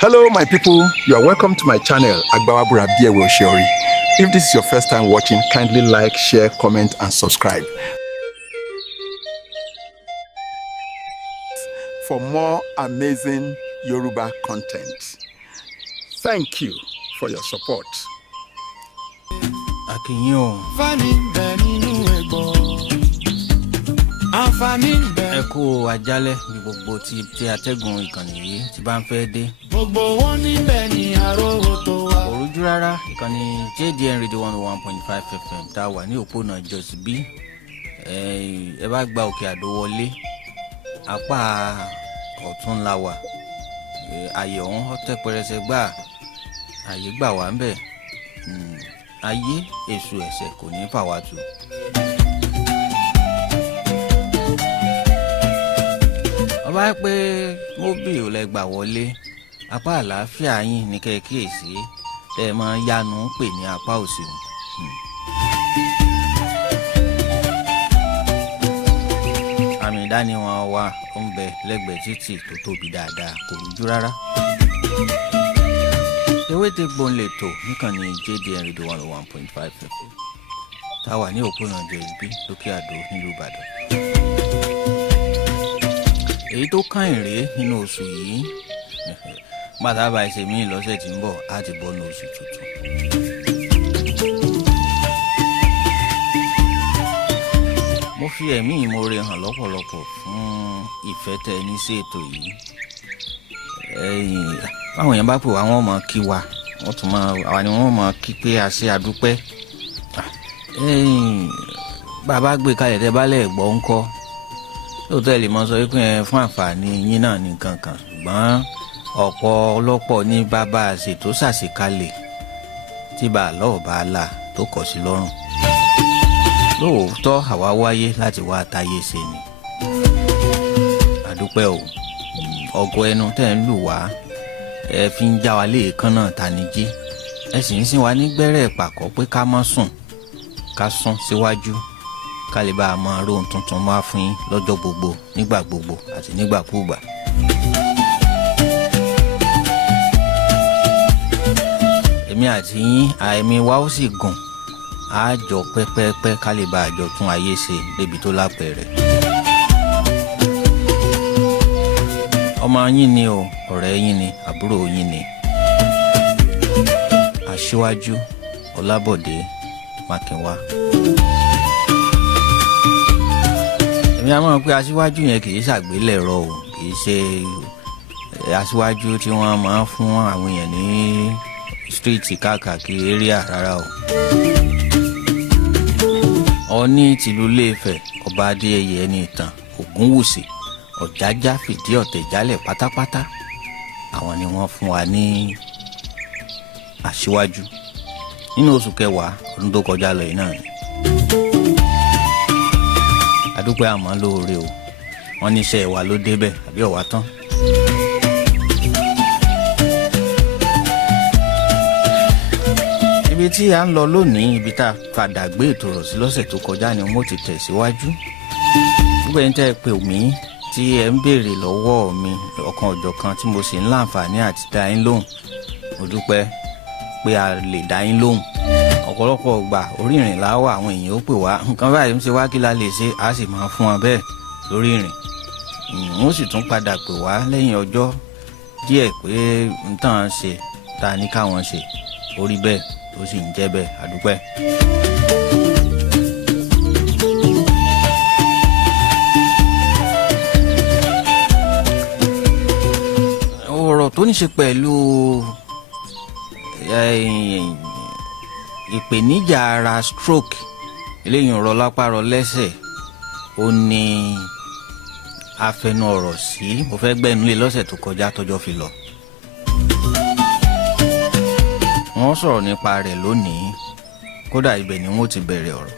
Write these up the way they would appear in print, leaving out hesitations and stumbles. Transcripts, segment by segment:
Hello, my people. You are welcome to my channel, Agbawabura Biewe Oshiori. If this is your first time watching, kindly like, share, comment, and subscribe. For more amazing Yoruba content. Thank you for your support. Ẹ kú àjálẹ́ ní gbogbo tí atẹ́gùn ìkànnì yìí ti bá ń fẹ́ dé. Gbogbo wọn níbẹ̀ ni àròwò tó wà. Kò rújú rárá, ìkànnì JDN Radio 101.5 FM tá a wà ní òpónà Jos B. Ẹ bá gba Òkè Àdó wọlé, apá ọ̀tún la wà. Àyè ọ̀hún ọ̀tẹ̀ pẹrẹsẹ gbà, àyè gbà wá ń bẹ̀. Ayé èṣù ẹ̀ṣẹ̀ kò ní fà wá tù. Ọba pé móbì ò lẹ gbà wọlé, apá àlàáfíà yín ní kẹ́kíyèsí tẹ́ ẹ máa yánu pè ní apá òsì. Àmì ìdánimọ̀ wa ó ń bẹ lẹ́gbẹ̀ẹ́ títì tó tóbi dáadáa, kò rújú rárá. Ewéte gbòǹlẹ̀tò níkànnì JDN Radio 101.5 FM tá a wà ní òpónà Jos B lókè Àdó nílùú Ìbàdàn. Èyí tó kàn rèé nínú oṣù yìí, bàtà bá ẹsẹ̀ míì lọ́sẹ̀ tí ń bọ̀ á ti bọ́ ní oṣù tuntun. Mo fi ẹ̀mí ìmoore hàn lọ́pọ̀lọpọ̀ fún ìfẹ́ tẹ ní sí ètò yìí. Báwọn èèyàn bá pè wá wọ́n mọ̀ kí wa, wọ́n tún mọ̀ àwa ni wọ́n mọ̀ kí pé a ṣe àdúpẹ́. Bàbá gbé kalẹ̀ tẹ́ bá lẹ̀ gbọ́ ń kọ́. Lóòótọ́ lè mọ sọ wípé fún àǹfààní yín náà ní kankan, ṣùgbọ́n ọ̀pọ̀lọpọ̀ ní bàbá ṣètò ṣàṣekalẹ̀ tí bàálọ̀ bá là tó kọ̀ sí lọ́rùn. Lóòótọ́ àwa wáyé láti wá táyé ṣe ni. Àdúpẹ́ o, ọgọ ẹnu tẹ́ ń lù wá, ẹ fi ń já wa léèkán náà tanijí. Ẹ sì ń sìn wá ní gbẹ́rẹ́ pàkọ́ pé ká má sùn, ká sún síwájú. Ká lè bá a máa rohun tuntun wá fún yín lọ́jọ́ gbogbo, nígbà gbogbo àti nígbàkúùgbà. Èmi àti yín àìmí wa ó sì gùn, á jọ pẹ́pẹ́pẹ́ ká lè bá àjọ tún ayé ṣe débi tó lápẹ̀rẹ̀. Ọmọ yín ni o, ọ̀rẹ́ yín ni, àbúrò yín ni. Aṣíwájú Ọlábọ̀dé Mákinwá. Èmi á mọ̀ pé aṣíwájú yẹn kì í ṣàgbélẹ̀rọ o, kì í ṣe aṣíwájú tí wọ́n máa ń fún àwọn èèyàn ní stíríìtì káàkiri area rárá o. Ọọ̀ni tìlú Ilé-Ifẹ̀, Ọba Adéyẹyè Ẹniìtàn Ògúnwùsì Ọ̀jájá fìdí ọ̀tẹ̀ jálẹ̀ pátápátá. Àwọn ni wọ́n fún wa ní aṣíwájú nínú oṣù kẹwàá ọdún tó kọjá lọ yìí náà ni. Adúpẹ́ àmọ́ lóore o, wọ́n ní iṣẹ́ ìwà ló débẹ̀ àbí ọ̀wá tán. Ibi tí a ń lọ lónìí, ibi tá a padà gbé ètò rọ̀ sí lọ́sẹ̀ tó kọjá ni wọ́n ti tẹ̀síwájú. Gbogbo ẹni tẹ́ ẹ pè mí tí ẹ ń béèrè lọ́wọ́ mi ọ̀kan ọ̀jọ̀kan tí mo sì ń láǹfààní àti dá yín lóhùn. Mo dúpẹ́ pé a lè dá yín lóhùn. Ọ̀pọ̀lọpọ̀ ọgbà orí ìrìn láwà àwọn èèyàn ó pè wá, nǹkan báyìí ń ṣe wá kí la lè ṣe, a sì máa fún wọn bẹ́ẹ̀ lórí ìrìn. Wọ́n sì tún padà pè wá lẹ́yìn ọjọ́ díẹ̀ pé n tàn ṣe ta ní káwọn ṣe orí bẹ́ẹ̀ ó sì ń jẹ́ bẹ́ẹ̀. Àdúpẹ́. Ọ̀rọ̀ tó ní ṣe pẹ̀lú ìpèníjà ara stroke, eléyìí ń rọ lápá rọ lẹ́sẹ̀, ó ní afẹnu ọ̀rọ̀ sí. Mo fẹ́ gbẹ́nu lé lọ́sẹ̀ tó kọjá tọ́jọ́ fi lọ. Wọ́n sọ̀rọ̀ nípa rẹ̀ lónìí, kódà ibẹ̀ ni wọ́n ti bẹ̀rẹ̀ ọ̀rọ̀.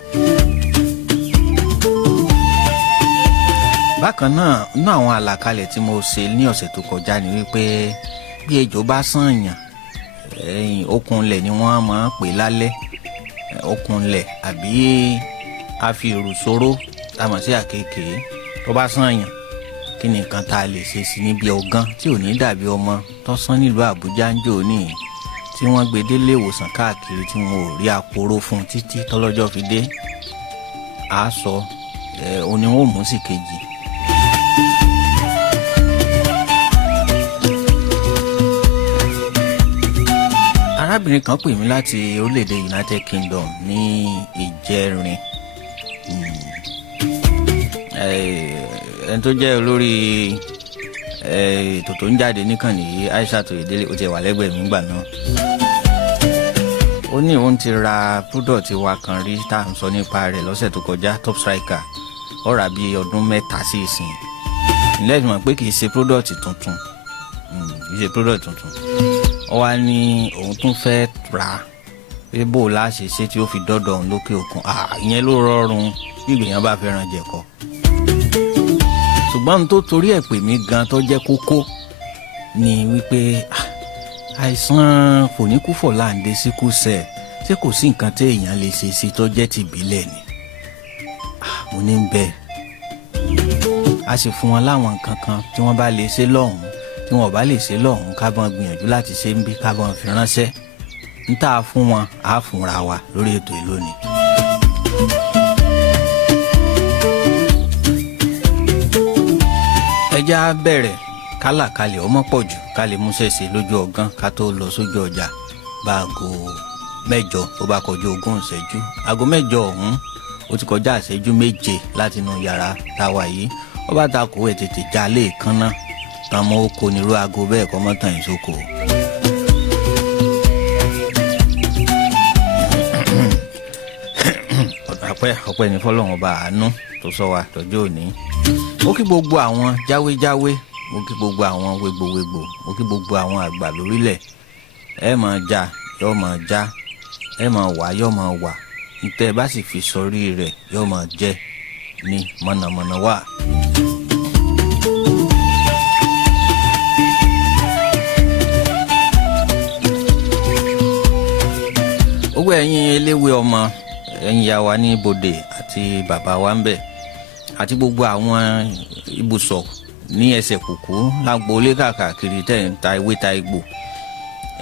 Bákan náà, nínú àwọn àlàkalẹ̀ tí mo ṣe ní ọ̀sẹ̀ tó kọjá ni wípé bí ejò bá sànyàn, okunlẹ̀ ni wọ́n máa ń pè lálẹ́, okunlẹ̀ àbí àfìrùsóró tá a mọ̀ sí àkekèé tó bá sànyàn kí ni nǹkan tá a lè ṣe sí níbi ọ̀gán tí ò ní dàbí ọmọ tọ́sán nílùú Àbújá ń jò ní tí wọ́n gbé délé ìwòsàn káàkiri tí wọn ò rí àpòrò fún títí tọ́lọ́jọ́ fi dé. a sọ òní wọn ò mú sí kejì. arábìnrin kan pè mí láti orílẹ̀-èdè United Kingdom ní ìjẹrin. ẹni tó jẹ́ olórí ètò tó ń jáde níkànnì yìí Aishat Oyedele ó ti wà lẹ́gbẹ̀ẹ́ mi gbà náà. ó ní òun ti ra product wa kan rí tá à ń sọ nípa rẹ̀ lọ́sẹ̀ tó kọjá Top Striker ó rà bí ọdún 3 sí ìsìn. ilé ìgbìmọ̀ pé kì í ṣe product tuntun ó wá ní òun tún fẹ́ rà á pé bó la ṣe ṣe tí ó fi dọ́dọ̀ òun lókè òkun. ìyẹn ló rọrùn bí ìgbìyànjú bá fẹ́ràn jẹ̀kọ. ṣùgbọ́n tó torí ẹ̀ pè mí gan tó jẹ́ kókó ni wípé àìsàn fòníkúfọ̀láǹdé síkúsẹ̀ ṣé kò sí nǹkan tí èèyàn lè ṣe sí tó jẹ́ tìbílẹ̀ ni. mo ní bẹ́ẹ̀ a sì fún wọn láwọn nǹkan kan tí wọ́n bá lè ṣe lọ́hùn-ún tí wọ́n bá lè ṣe lọ́hùn-ún ká bọ́n gbìyànjú láti ṣe ń bí ká bọ́n fi ránṣẹ́ ń tà fún wọn á fúnra wa lórí ètò ìlónìí. ẹjẹ́ á bẹ̀rẹ̀ kálàkalẹ̀ ọmọ pọ̀ jù ká lè mú ṣẹ̀ṣẹ̀ lójú ọ̀gán ká tó lọ sójú ọjà bá aago 8 tó bá kọjú 20 ìṣẹ́jú. aago 8 ọ̀hún ó ti kọjá ìṣẹ́jú 7 látinú yàrá táwa yìí ó bá ta kó ẹ̀ tètè já lé èékánná tán mọ́ oko nírú aago bẹ́ẹ̀ kọ́ mọ́ tàn ìṣókò. ọpẹ́ ní fọ́lọ́run ọba àánú tó sọ wa tọ́jú òní. mo kí gbogbo àwọn jáwéjáwé, mo kí gbogbo àwọn wégbowégbò, mo kí gbogbo àwọn àgbà lórílẹ̀. ẹ máa já yóò máa já, ẹ máa wá yóò máa wà, ntẹ́ bá sì fi sọrí rẹ̀ yóò máa jẹ́ ní mọ̀nàmọ́ná wà. gbogbo ẹ̀yin eléwé ọmọ, ẹ̀yin ìyá wa ní ibodè àti bàbá wa ń bẹ̀ àti gbogbo àwọn ibùsọ̀ ní ẹsẹ̀ kùkú lágboolé káàkiri tẹ̀ ń ta ewé ta egbò,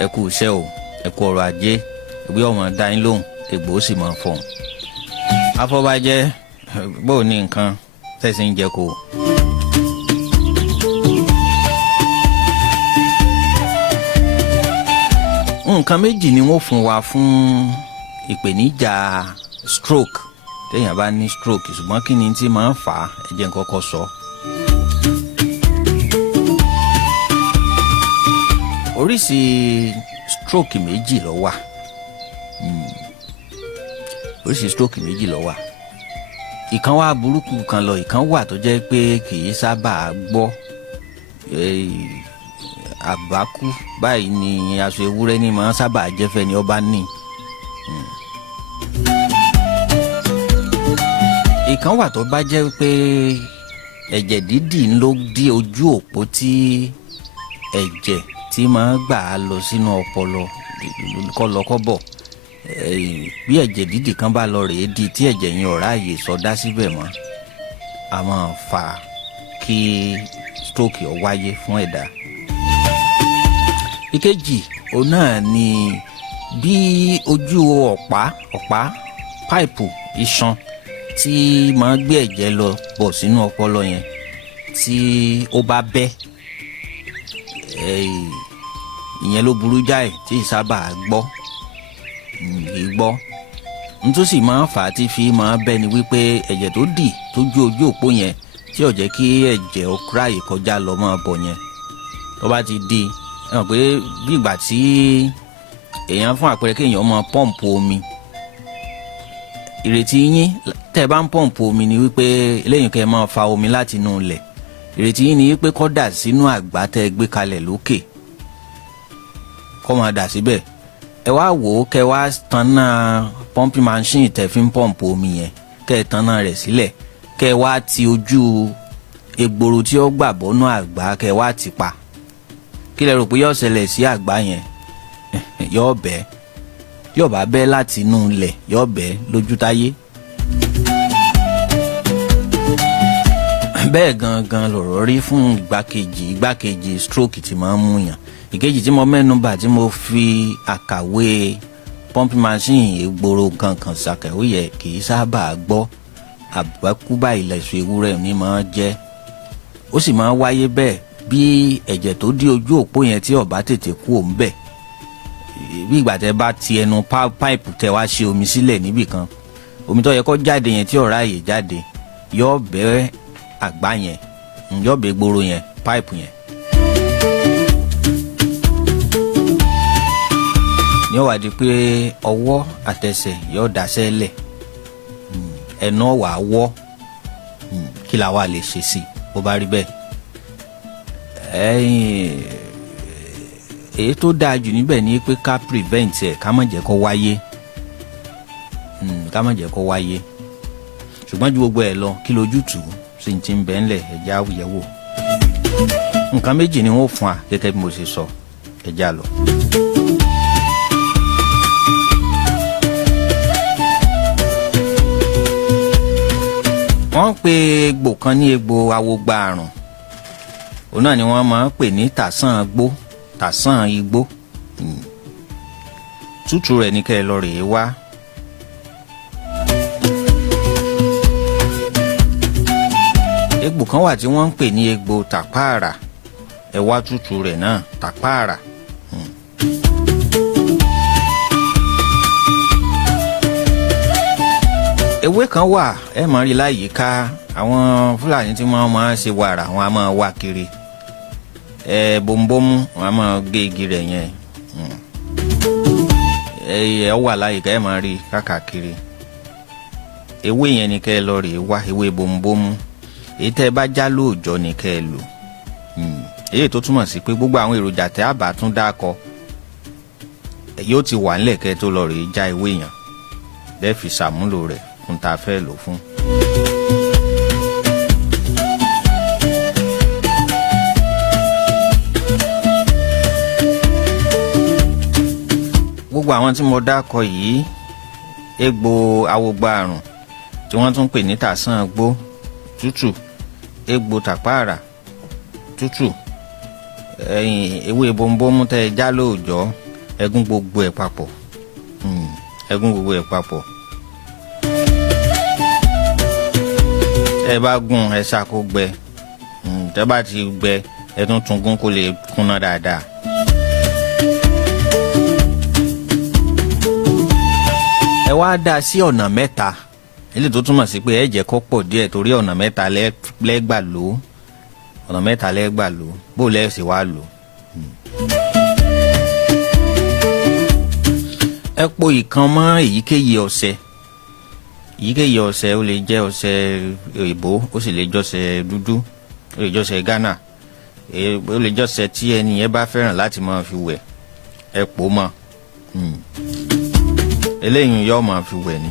ẹ kú iṣẹ́ o, ẹ kú ọrọ̀ ajé, ìwé ọmọ dá yín lóhùn, egbò ó sì máa fọ̀hún. afọbajẹ bóò ní nǹkan tẹ̀sí ń jẹ kó. nǹkan méjì ni wọ́n fún wa fún ìpèníjà stroke téèyàn bá ní stroke, ṣùgbọ́n kí ni tí máa ń fà á ẹ jẹ́ n kọ́kọ́ sọ. oríṣi stroke méjì ló wà. oríṣi stroke méjì ló wà. ìkan wà burúkú kan lọ, ìkan wà tó jẹ́ pé kì í sábà gbọ́. àbákú báyìí ni aṣọ ewúrẹ́ ní máa sábà jẹ́fẹ́ ni ọba ní. ìkan wà tó bá jẹ́ pé ẹ̀jẹ̀ dídì ló dí ojú òpó tí ẹ̀jẹ̀ tí máa gbà á lọ sínú ọpọlọ kọlọkọ́bọ̀. bí ẹ̀jẹ̀ dídì kan bá lọ rèé di tí ẹ̀jẹ̀ yẹn ọ̀rá àyè sọdá síbẹ̀ mọ́, a máa fà kí stroke ó wáyé fún ẹ̀dá. ìkejì òun náà ni bí ojú ọ̀pá páìpù iṣan tí máa gbé ẹ̀jẹ̀ lọ bọ̀ sínú ọpọlọ yẹn tí ó bá bẹ́, ìyẹn ló burú jáì tí ìsábà gbọ́ n tó sì máa ń fà á tí fi máa bẹ́ ni wípé ẹ̀jẹ̀ tó dì tójú ojú òpó yẹn tí ó jẹ́ kí ẹ̀jẹ̀ ó ráàyè kọjá lọ máa bọ̀ yẹn tó bá ti di ẹ mọ̀ pé bí ìgbà tí èèyàn fún àpẹẹrẹ kéèyàn máa pọ́ǹpù omi, ìrètí yín tẹ́ ẹ bá ń pọ́ǹpù omi ni wípé lẹ́yìn kẹ́ ẹ máa fa omi láti inú ilẹ̀, ìrètí yín ni wípé kó dà sínú àgbá tẹ́ ẹ gbé kalẹ̀ lókè, kó máa dà síbẹ̀. ẹ wá wò ó kẹ́ wá tanná pọ́ǹpì machine tẹ́ fi ń pọ́ǹpù omi yẹn, kẹ́ ẹ tanná rẹ̀ sílẹ̀, kẹ́ wá ti ojú egboro tí ó gbà bọ́nú àgbá kẹ́ wá ti pa. kí lẹ rò pé yóò ṣẹlẹ̀ sí àgbá yẹn? yóò bẹ́, yóò bá bẹ́ láti inú ilẹ̀, yóò bẹ́ lójú táyé. bẹ́ẹ̀ gangan lọ̀rọ̀ rí fún ìgbákejì stroke tí máa ń mú yàn. Ìkejì tí mo mẹ́nubà tí mo fi àkàwé pumping machine ìgboro kankan ṣàkàwé yẹ kì í sábà gbọ́ àbákúbà ìlẹ̀sùn ewúrẹ́ ní máa jẹ́. Ó sì máa wáyé bẹ́ẹ̀ bí ẹ̀jẹ̀ tó dí ojú òpó yẹn tí ó bá tètè kú òun bẹ̀. Bí ìgbà tẹ́ bá ti ẹnu páìpù tẹ́ wá ṣe omi sílẹ̀ níbì kan, omi tó yẹ kó jáde yẹn tí ó ráàyè jáde yóò bẹ́ àgbá yẹn, yóò bẹ́ gbòòrò yẹn, páìpù yẹn. ní ó wá di pé ọwọ́ àtẹsẹ̀ yóò dáṣẹ́ lẹ̀, ẹnu wà wọ́, kí la wá lè ṣe sí bó bá rí bẹ́ẹ̀. Èyí tó dáa jù níbẹ̀ ni pé ká prevent ẹ̀, ká má jẹ́ kó wáyé, ká má jẹ́ kó wáyé. Ṣùgbọ́n ju gbogbo ẹ̀ lọ, kí lójútùú sì ti ń bẹ ńlẹ̀, ẹ̀já yẹ̀wò. Nǹkan méjì ni wọ́n fún wa gẹ́gẹ́ bí mo ṣe sọ, ẹ̀já lọ. Wọ́n pe egbò kan ní egbò awogba àrùn. Òun náà ni wọ́n máa ń pè ní tàsán igbó. Tútù rẹ̀ ní kẹ́ ẹ lọ rèé wá. Egbò kan wà tí wọ́n ń pè ní egbò tàpáàrà. Ẹ wá tútù rẹ̀ náà, tàpáàrà. Ewé kan wà ẹ máa rí láyìíká àwọn Fúlàní tí wọ́n máa ń ṣe wàrà, wọ́n á máa wá kiri. Bòmbòmù wọ́n á máa gé igi rẹ̀ yẹn. Ẹ wà láyìíká ẹ máa rí káàkiri. Ewé yẹn ni kẹ́ ẹ lọ rèé wá, ewé bòmbòmù. Èyí tẹ́ ẹ bá já lóòjọ́ ni kẹ́ ẹ lò. Èyí tó túmọ̀ sí pé gbogbo àwọn èròjà tẹ́ a bá tún dákọ yóò ti wà nílẹ̀ kẹ́ ẹ tó lọ rèé já ewé yẹn. Lẹ́ẹ̀ fi ṣàmúlò rẹ̀ fún ta fẹ́ lò fún. Gbogbo àwọn tí mo dákọ yìí, egbò awogba àrùn tí wọ́n tún pè ní tàsán igbó tútù, egbò tàpáàrà tútù, ewé bòmbòmù tẹ́ ẹ já lóòjọ́, ẹgún gbogbo ẹ̀ papọ̀, ẹgún gbogbo ẹ̀ papọ̀. Ẹ bá gún ẹ ṣá kó gbẹ, tẹ́ bá ti gbẹ ẹ tún gún kó lè kúnná dáadáa. Ẹ wá dá sí ọ̀nà mẹ́ta, eléyìí tó túmọ̀ sí pé ẹ jẹ́ kó pọ̀ díẹ̀ torí ọ̀nà mẹ́ta lẹ́gbà lò, ọ̀nà mẹ́ta lẹ́gbà lò, bó lẹ́ sì wá lò. Ẹ po ìkan mọ́ èyíkéyìí ọṣẹ. Èyíkéyìí ọṣẹ, ó lè jẹ́ ọṣẹ òyìnbó, ó sì lè jẹ́ ọṣẹ dúdú, ó lè jẹ́ ọṣẹ Ghana, ó lè jẹ́ ọṣẹ tí ẹni yẹn bá fẹ́ràn láti máa fi wẹ̀. Ẹ pò mọ́, eléyìí yóò máa fi wẹ̀ ni.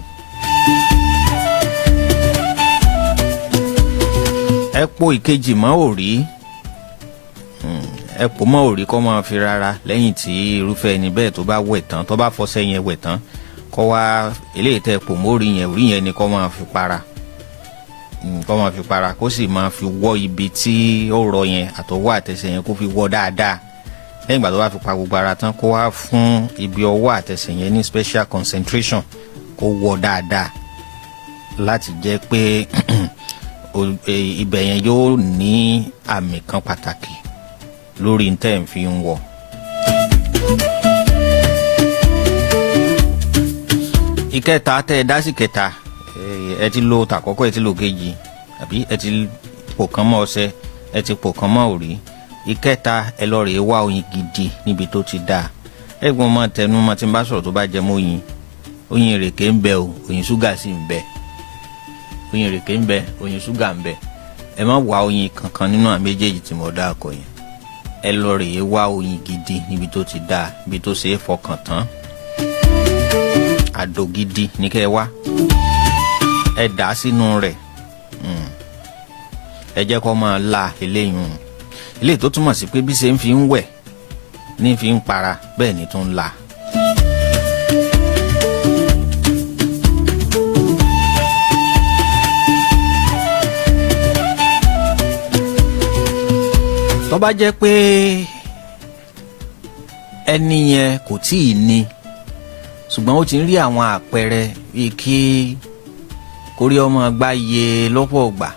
Ẹ po ìkejì mọ́ òrí, ẹ pò mọ́ òrí kó máa fi rárá lẹ́yìn tí irúfẹ́ ẹni bẹ́ẹ̀ tó bá wẹ̀ tán, tó bá fọṣẹ yẹn wẹ̀ tán, kó wá eléyìí tẹ́ pò mọ́ òrí yẹn ni kó máa fi para, kó máa fi para, kó sì máa fi wọ́ ibi tí ó rọ yẹn àtọwọ́ àtẹsẹ̀ yẹn kó fi wọ́ dáadáa. Lẹ́yìn ìgbà tó bá fi pa gbogbo ara tán, kó wá fún ibi ọwọ́ àtẹsẹ̀ yẹn ní special concentration, kó wọ́ dáadáa láti jẹ́ pé ibẹ̀ yẹn yóò ní àmì kan pàtàkì lórí ntẹ́ ń fi ń wọ̀. Ìkẹta tẹ́ ẹ dá sí kẹta, ẹ ti lo tàkọ́kọ́, ẹ ti lo kejì, àbí ẹ ti pò kan mọ́ ọṣẹ, ẹ ti pò kan mọ́ òrí. Ìkẹta ẹ lọ rèé wá oyin gidi níbi tó ti dáa. Ẹ̀gbọ́n máa tẹnu mọ́ tí n bá sọ̀rọ̀ tó bá jẹ mọ́ oyin. Oyin ìrèké ń bẹ o, oyin ṣúgà sì ń bẹ. Oyin ìrèké ń bẹ, oyin ṣúgà ń bẹ. Ẹ má wá oyin kankan nínú àwọn méjèèjì tí mo dá akọ yẹn. Ẹ lọ rèé wá oyin gidi níbi tó ti dáa, níbi tó ṣe é fọkàn tán. Àdó gidi ní kẹ́ ẹ wá. Ẹ dà á sínú rẹ̀. Ẹ jẹ́ kó máa la eléyìí. Eléyìí tó túmọ̀ sí pé bí ṣe ń fi ń wẹ̀ ní fi ń para, bẹ́ẹ̀ ni tó ń la. tó bá jẹ́ pé ẹni yẹn kò tíì ní ṣùgbọ́n ó ti ń rí àwọn àpẹẹrẹ bíi kí kórí ọmọ gbá yé lọ́pọ̀ ọgbà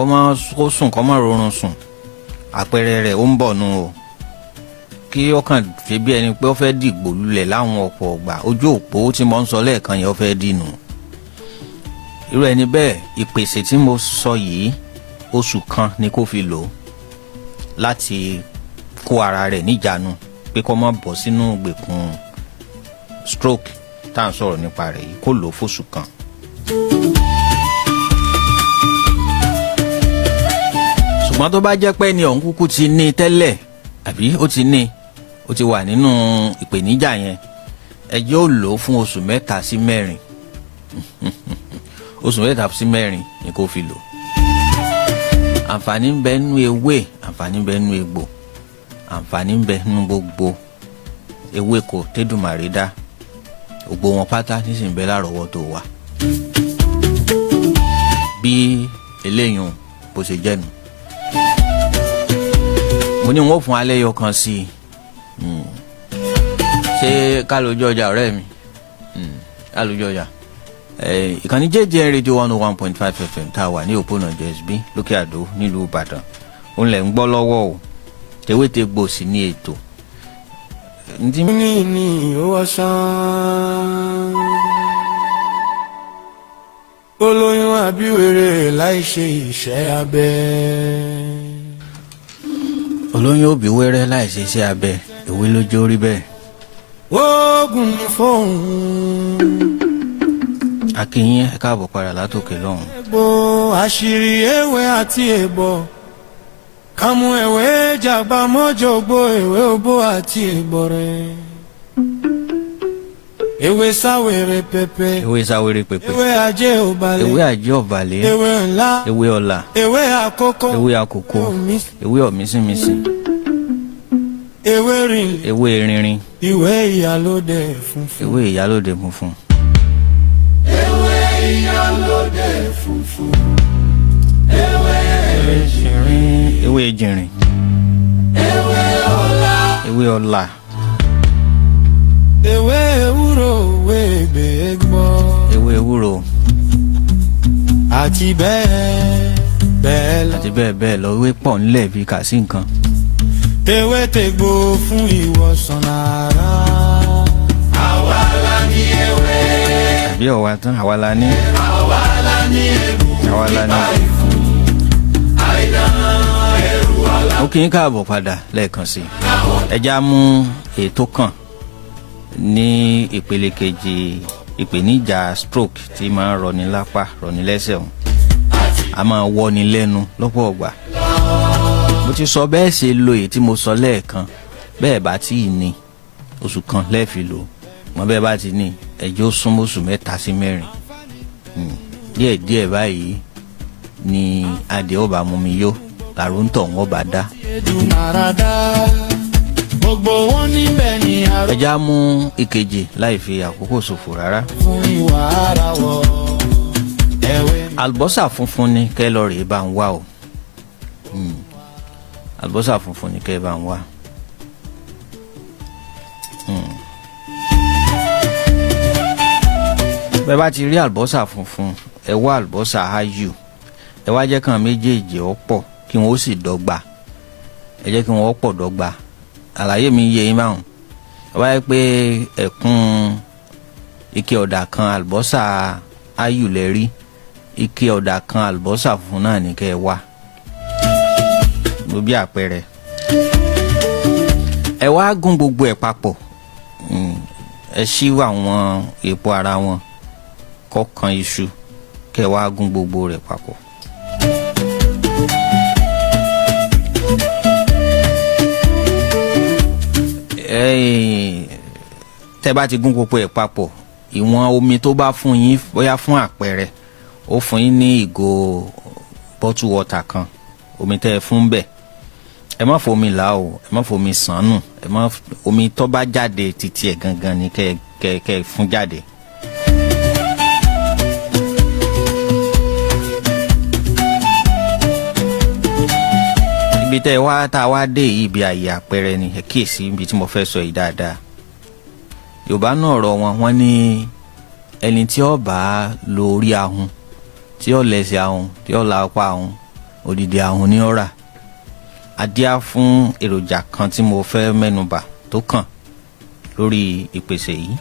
ọmọ kó sùn kó má rọrùn sùn àpẹẹrẹ rẹ̀ ó ń bọ̀ nù o kí ọkàn fi bí ẹni pé ó fẹ́ dìgbò lulẹ̀ láwọn ọ̀pọ̀ ọgbà ojú òpó tí mo ń sọ lẹ́ẹ̀kan yẹn ó fẹ́ dìnù irú ẹni bẹ́ẹ̀ ìpèsè tí mo sọ yìí oṣù kan ni kó fi lò láti kó ara rẹ̀ níjàánu pé kó má bọ́ sínú ìgbèkùn stroke tá à ń sọ̀rọ̀ nípa rẹ̀ yìí kó lò ó fóṣù kan. ṣùgbọ́n tó bá jẹ́ pé ni ọ̀hún kúkú ti ní tẹ́lẹ̀ àbí ó ti ní ó ti wà nínú ìpèníjà yẹn ẹ jẹ́ ó lò ó fún oṣù 3 sí 4 oṣù 3 sí 4 ni kó fi lò. àǹfààní ń bẹ nínú ewé àǹfààní ń bẹ nínú egbò àǹfààní ń bẹ nínú gbogbo ewé kò tẹ́dùmàrè dá gbogbo wọn pátá nísìnyí bẹ lárọ̀ọ́wọ́tó wa bí eléyìí bó ṣe jẹ́ nu. mo ní wọn fún alẹ́ yọ kan sí i ṣé ká lójú ọjà ọ̀rẹ́ mi ká lójú ọjà ìkànnì JJN Radio 101.5 FM tá a wà ní òpónà JSB lókè àdó nílùú Ìbàdàn òun lẹ̀ ń gbọ́ lọ́wọ́ o tewétegbò sí ní ètò. ní ó wá sán olóyún àbíwèrè láì ṣe iṣẹ́ abẹ. olóyún òbí wẹ́rẹ́ láì ṣe iṣẹ́ abẹ ìwé lójó rí bẹ́ẹ̀. oògùn fóun. akínyìn ẹ káàbọ̀ padà látòkè lọ́hùn. egbò àṣírí ewé àti èbò kámú ewé jàgbá mọ́jọ́gbó ewé òbó àti èbò rẹ̀. ewé sáwèrè pépé. ewé sáwèrè pépé. ewé ajé òbàlẹ̀. ewé ajé òbàlẹ̀. ewé ńlá. ewé ọ̀la. ewé àkókò. ewé àkókò. ewé ọ̀mísìmísì. ewé rìn. ewé rinrin. ewé ìyálóde funfun. ewé ìyálóde funfun. ewé ìyálóde funfun. ewé jìnrìn. ewé jìnrìn. ewé ọ̀la. ewé ọ̀la. ewé ewúro ewé gbẹ̀gbọ́. ewé ewúro. àti bẹ́ẹ̀ bẹ́ẹ̀ lọ. àti bẹ́ẹ̀ bẹ́ẹ̀ lọ ewé pọ̀ ńlẹ̀ bí kà sí nǹkan. ewé tegbò fún ìwòsàn ara. àwa la ní ewé. àbí ọ̀wá tán àwa la ní. àwa la ní egbò. àwa la ní. àìdán ẹrù àlá. ó kí n káàbọ̀ padà lẹ́ẹ̀kan sí i. ẹja mú ètò kan ní ìpele kejì ìpèníjà stroke tí máa ń rọni lápá rọni lẹ́sẹ̀ ọ̀hún a máa wọ́ni lẹ́nu lọ́pọ̀ ọgbà. mo ti sọ bẹ́ẹ̀ ṣe lo èyí tí mo sọ lẹ́ẹ̀kan bẹ́ẹ̀ bá tí ì ní oṣù kan lẹ́ẹ̀fi lò mọ́ bẹ́ẹ̀ bá ti ní ẹjọ́ súnmọ́ oṣù 3 sí 4 díẹ̀díẹ̀ báyìí ni adìẹ ọba mú mi yó làrúntọ̀ wọn bá dá. gbogbo wọn níbẹ̀ ni àrò. ẹja mú ìkejì láì fi àkókò ṣòfò rárá. fún ìwà ara wọ ẹwẹ́. àlùbọ́sà funfun ni kẹ́lọ́rì bá ń wá o àlùbọ́sà funfun ni kẹ́ bá ń wá. bẹ́ẹ̀ bá ti rí àlùbọ́sà funfun ẹ wá àlùbọ́sà ayù ẹ wá jẹ́ kàn méjèèjì ọ̀pọ̀ kí wọ́n ó sì dọ́gba ẹ jẹ́ kí wọ́n ọ̀pọ̀ dọ́gba àlàyé mi yé yín báwọn ẹ wáyé pé ẹ̀kún ike ọ̀dà kan àlùbọ́sà ayù lẹ rí ike ọ̀dà kan àlùbọ́sà funfun náà ní kẹ́ ẹ wá ló bí àpẹẹrẹ ẹ wá gún gbogbo ẹ̀ papọ̀ ẹ ṣí àwọn èèpo ara wọn kọ̀ọ̀kan iṣu kẹ́ ẹ wá gún gbogbo rẹ̀ papọ̀. tẹ́ bá ti gún gbogbo ẹ̀ papọ̀ ìwọ̀n omi tó bá fún yín bóyá fún àpẹẹrẹ ó fún yín ní ìgò bottle water kan omi tẹ́ ẹ fún bẹ́ẹ̀ ẹ má fomi là o ẹ má fomi sànù ẹ má omi tó bá jáde títí ẹ̀ gangan ni kẹ́ fún jáde. ibi tẹ́ wá tá a wá dé yìí ibi àyè àpẹẹrẹ ni ẹ kíyèsí ibi tí mo fẹ́ sọ yìí dáadáa. Yorùbá náà ọ̀rọ̀ wọ́n ní ẹni tí ó bá lo orí ahun tí ó lẹ́sẹ̀ ahun tí ó la apá ahun òdìdí ahun ní ọ̀rà. Adíá fún èròjà kan tí mo fẹ́ mẹ́nubà tó kàn lórí ìpèsè yìí.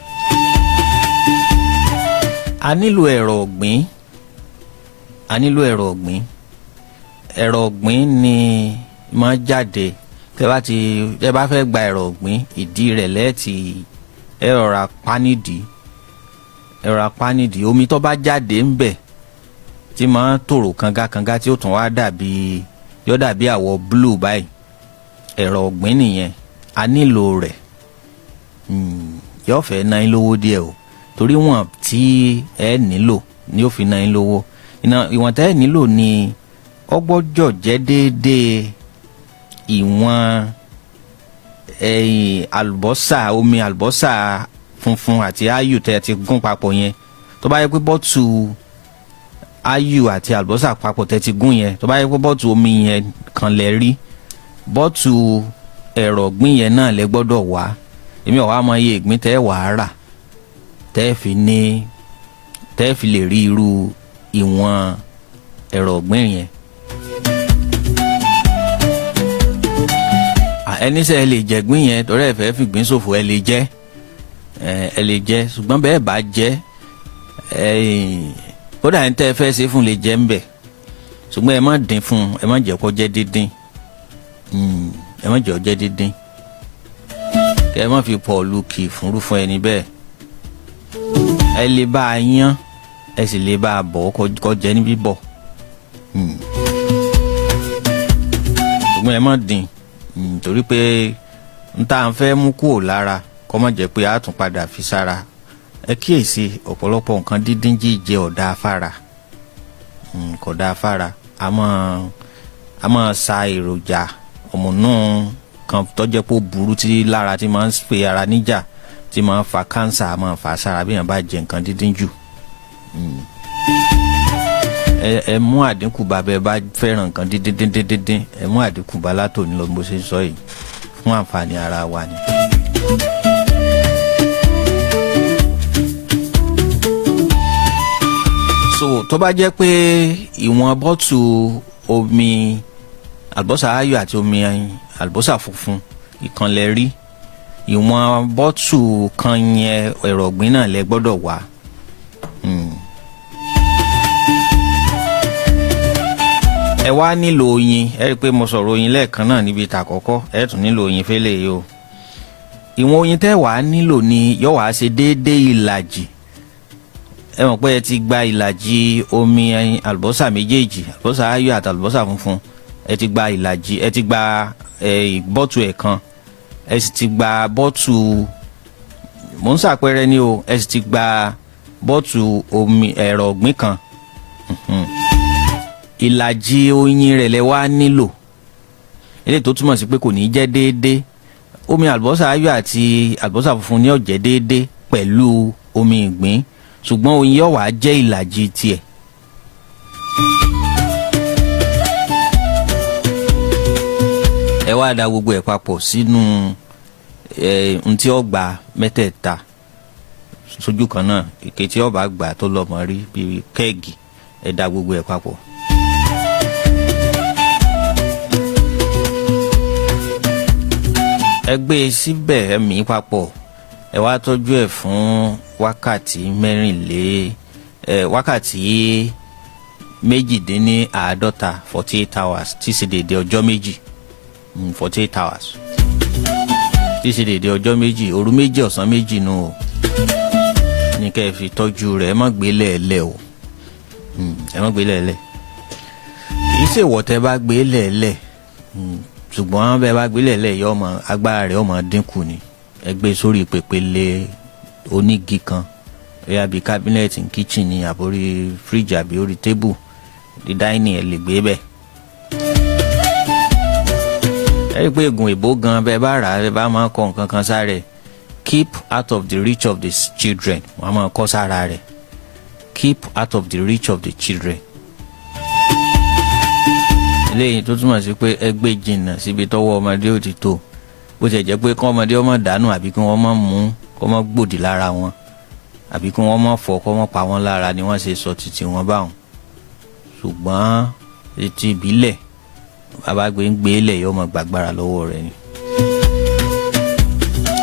A nílò ẹ̀rọ ọ̀gbìn. Ẹ̀rọ ọ̀gbìn ni máa jáde tẹ́ bá fẹ́ gba ẹ̀rọ ọ̀gbìn ìdí rẹ̀ lẹ́ẹ̀tì ẹ̀rọ apánìdì omi tó bá jáde ń bẹ̀ tí máa tòrò kangakanga tí ó tún wá dàbí àwọ̀ blue báyìí ẹ̀rọ ọ̀gbìn nìyẹn. A nílò rẹ̀ yóò fẹ́ ná yín lówó díẹ̀ o torí wọ́n tí ẹ nílò ni ó fi ná yín lówó. Ìwọ̀n tẹ́ ẹ nílò ni ó gbọ́dọ̀ jẹ́ déédéé ìwọ̀n omi àlùbọ́sà funfun àti áyù tẹ́ ẹ ti gún papọ̀ yẹn. Tó bá yẹ pé bọ́tù áyù àti àlùbọ́sà papọ̀ tẹ́ ti gún yẹn, tó bá yẹ pé bọ́tù omi yẹn kan lẹ rí, bọ́tù ẹ̀rọ ọ̀gbìn yẹn náà lẹ gbọ́dọ̀ wá. Èmi ò wá mọ iye ìgbín tẹ́ wà á rà tẹ́ fi lè rí irú ìwọ̀n ẹ̀rọ ọ̀gbìn yẹn. Ẹni sẹ́ ẹ lè jẹ gbìn yẹn torí ẹ fẹ́ fi gbìn ṣòfò ẹ lè jẹ ṣùgbọ́n bẹ́ẹ̀ bá jẹ kódà ní tẹ́ ẹ fẹ́ ṣe fún lè jẹ ń bẹ̀ ṣùgbọ́n ẹ má dín fún ẹ má jẹ́ kó jẹ́ dídín ẹ má jẹ́ kó jẹ́ dídín kẹ́ ẹ má fi pọ̀lù kì fúnrúfún ẹni bẹ́ẹ̀. Ẹ lè bá a yán ẹ sì lè bá a bọ̀ kó jẹ ní bíbọ̀ ṣùgbọ́n ẹ má dín torí pé n tá à ń fẹ́ mú kúrò lára kó má jẹ́ pé a tún padà fi sára. Ẹ kíyèsí ọ̀pọ̀lọpọ̀ nǹkan dídín jíjẹ ọ̀dà afára kò dá afára a máa sa èròjà ọ̀mùnú kan tó jẹ́ pé ó burú tí lára tí máa ń pe ara níjà tí máa ń fa kánsà máa ń fa sára bí èèyàn bá jẹ nǹkan dídín jù. Ẹ mú àdínkù bá bẹ́ẹ̀ bá fẹ́ràn nǹkan dídín ẹ mú àdínkù bá látòní lọ bó ṣe sọ yìí fún àǹfààní ara wa ni. So tó bá jẹ́ pé ìwọ̀n bọ́tù omi àlùbọ́sà ayọ̀ àti omi àlùbọ́sà funfun ìkànlẹ̀ rí ìwọ̀n bọ́tù kan yẹn ẹ̀rọ ọ̀gbìn náà lẹ gbọ́dọ̀ wá. Ẹ wá nílò oyin. Ẹ rí i pé mo sọ̀rọ̀ oyin lẹ́ẹ̀kan náà níbi ìtàkọ́kọ́ ẹ tún nílò oyin fẹ́lẹ̀ yìí o. Ìwọ̀n oyin tẹ́ wàá nílò ni yóò wá ṣe déédéé ìlàjì. Ẹ mọ̀ pé ẹ ti gba ìlàjì omi àlùbọ́sà méjèèjì àlùbọ́sà ayọ̀ àti àlùbọ́sà funfun ẹ ti gba ìlàjì ẹ ti gba bọ́tù ẹ̀ kan ẹ sì ti gba bọ́tù mò ń ṣàpẹẹrẹ ni o ẹ sì ti gba bọ́tù omi ẹ̀rọ ọ̀gbìn kan. Ìlàjì oyin rẹ̀ lẹ wá nílò eléyìí tó túmọ̀ sí pé kò ní jẹ́ déédéé omi àlùbọ́sà ayọ̀ àti àlùbọ́sà funfun ní ó jẹ́ déédéé pẹ̀lú omi ìgbín ṣùgbọ́n oyin yóò wá jẹ́ ìlàjì tiẹ̀. Ẹ wá da gbogbo ẹ̀ papọ̀ sínú ntí ọgbà mẹ́tẹ̀ẹ̀ta sójú kan náà èké tí ọba gbà tó lọ́mọ rí bíi kẹ́ẹ̀gì ẹ da gbogbo ẹ̀ papọ̀. Ẹ gbé e síbẹ̀ ẹ mì í papọ̀ ẹ wá tọ́jú ẹ̀ fún wákàtí méjìdínláàádọ́ta 48 hours tí ṣe déédéé ọjọ́ méjì 48 hours tí ṣe déédéé ọjọ́ méjì òru méjì ọ̀sán méjì nù o ní kẹ́ ẹ fi tọ́jú rẹ̀ ẹ má gbé lẹ́ẹ̀lẹ́ o ẹ má gbé lẹ́ẹ̀lẹ́ kì í ṣèwọ̀ tẹ́ bá gbé lẹ́ẹ̀lẹ́ ṣùgbọ́n bẹ́ẹ̀ bá gbé lẹ́ẹ̀lẹ́ yọ ọmọ agbára rẹ̀ ọmọ dínkù ni ẹ gbé sórí pèpele onígi kan bóyá bíi kábínẹ̀tì kíchìn ni àbórí fíríjì àbí orí tébù di dáínì ẹ lè gbé bẹ́ẹ̀. ẹ rí i pé egun ìbò gan bẹ́ẹ̀ bá rà á bẹ́ẹ̀ bá máa kọ nǹkan kan sáré keep out of the reach of the children wọ́n á máa kọ sára rẹ̀ keep out of the reach of the children. eléyìí tó túmọ̀ sí pé ẹ gbé jìnnà síbi tọ́wọ́ ọmọdé ò ti tó bó ṣe jẹ́ pé kí ọmọdé ọmọ dànù àbí kí wọ́n má mú kó má gbòdì lára wọn àbí kí wọ́n má fọ́ kó má pa wọ́n lára ni wọ́n ṣe sọ títí wọn báwọn ṣùgbọ́n etí ìbílẹ̀ bàbá gbé ń gbé lẹ̀ yóò mọ gbàgbára lọ́wọ́ rẹ̀ ni.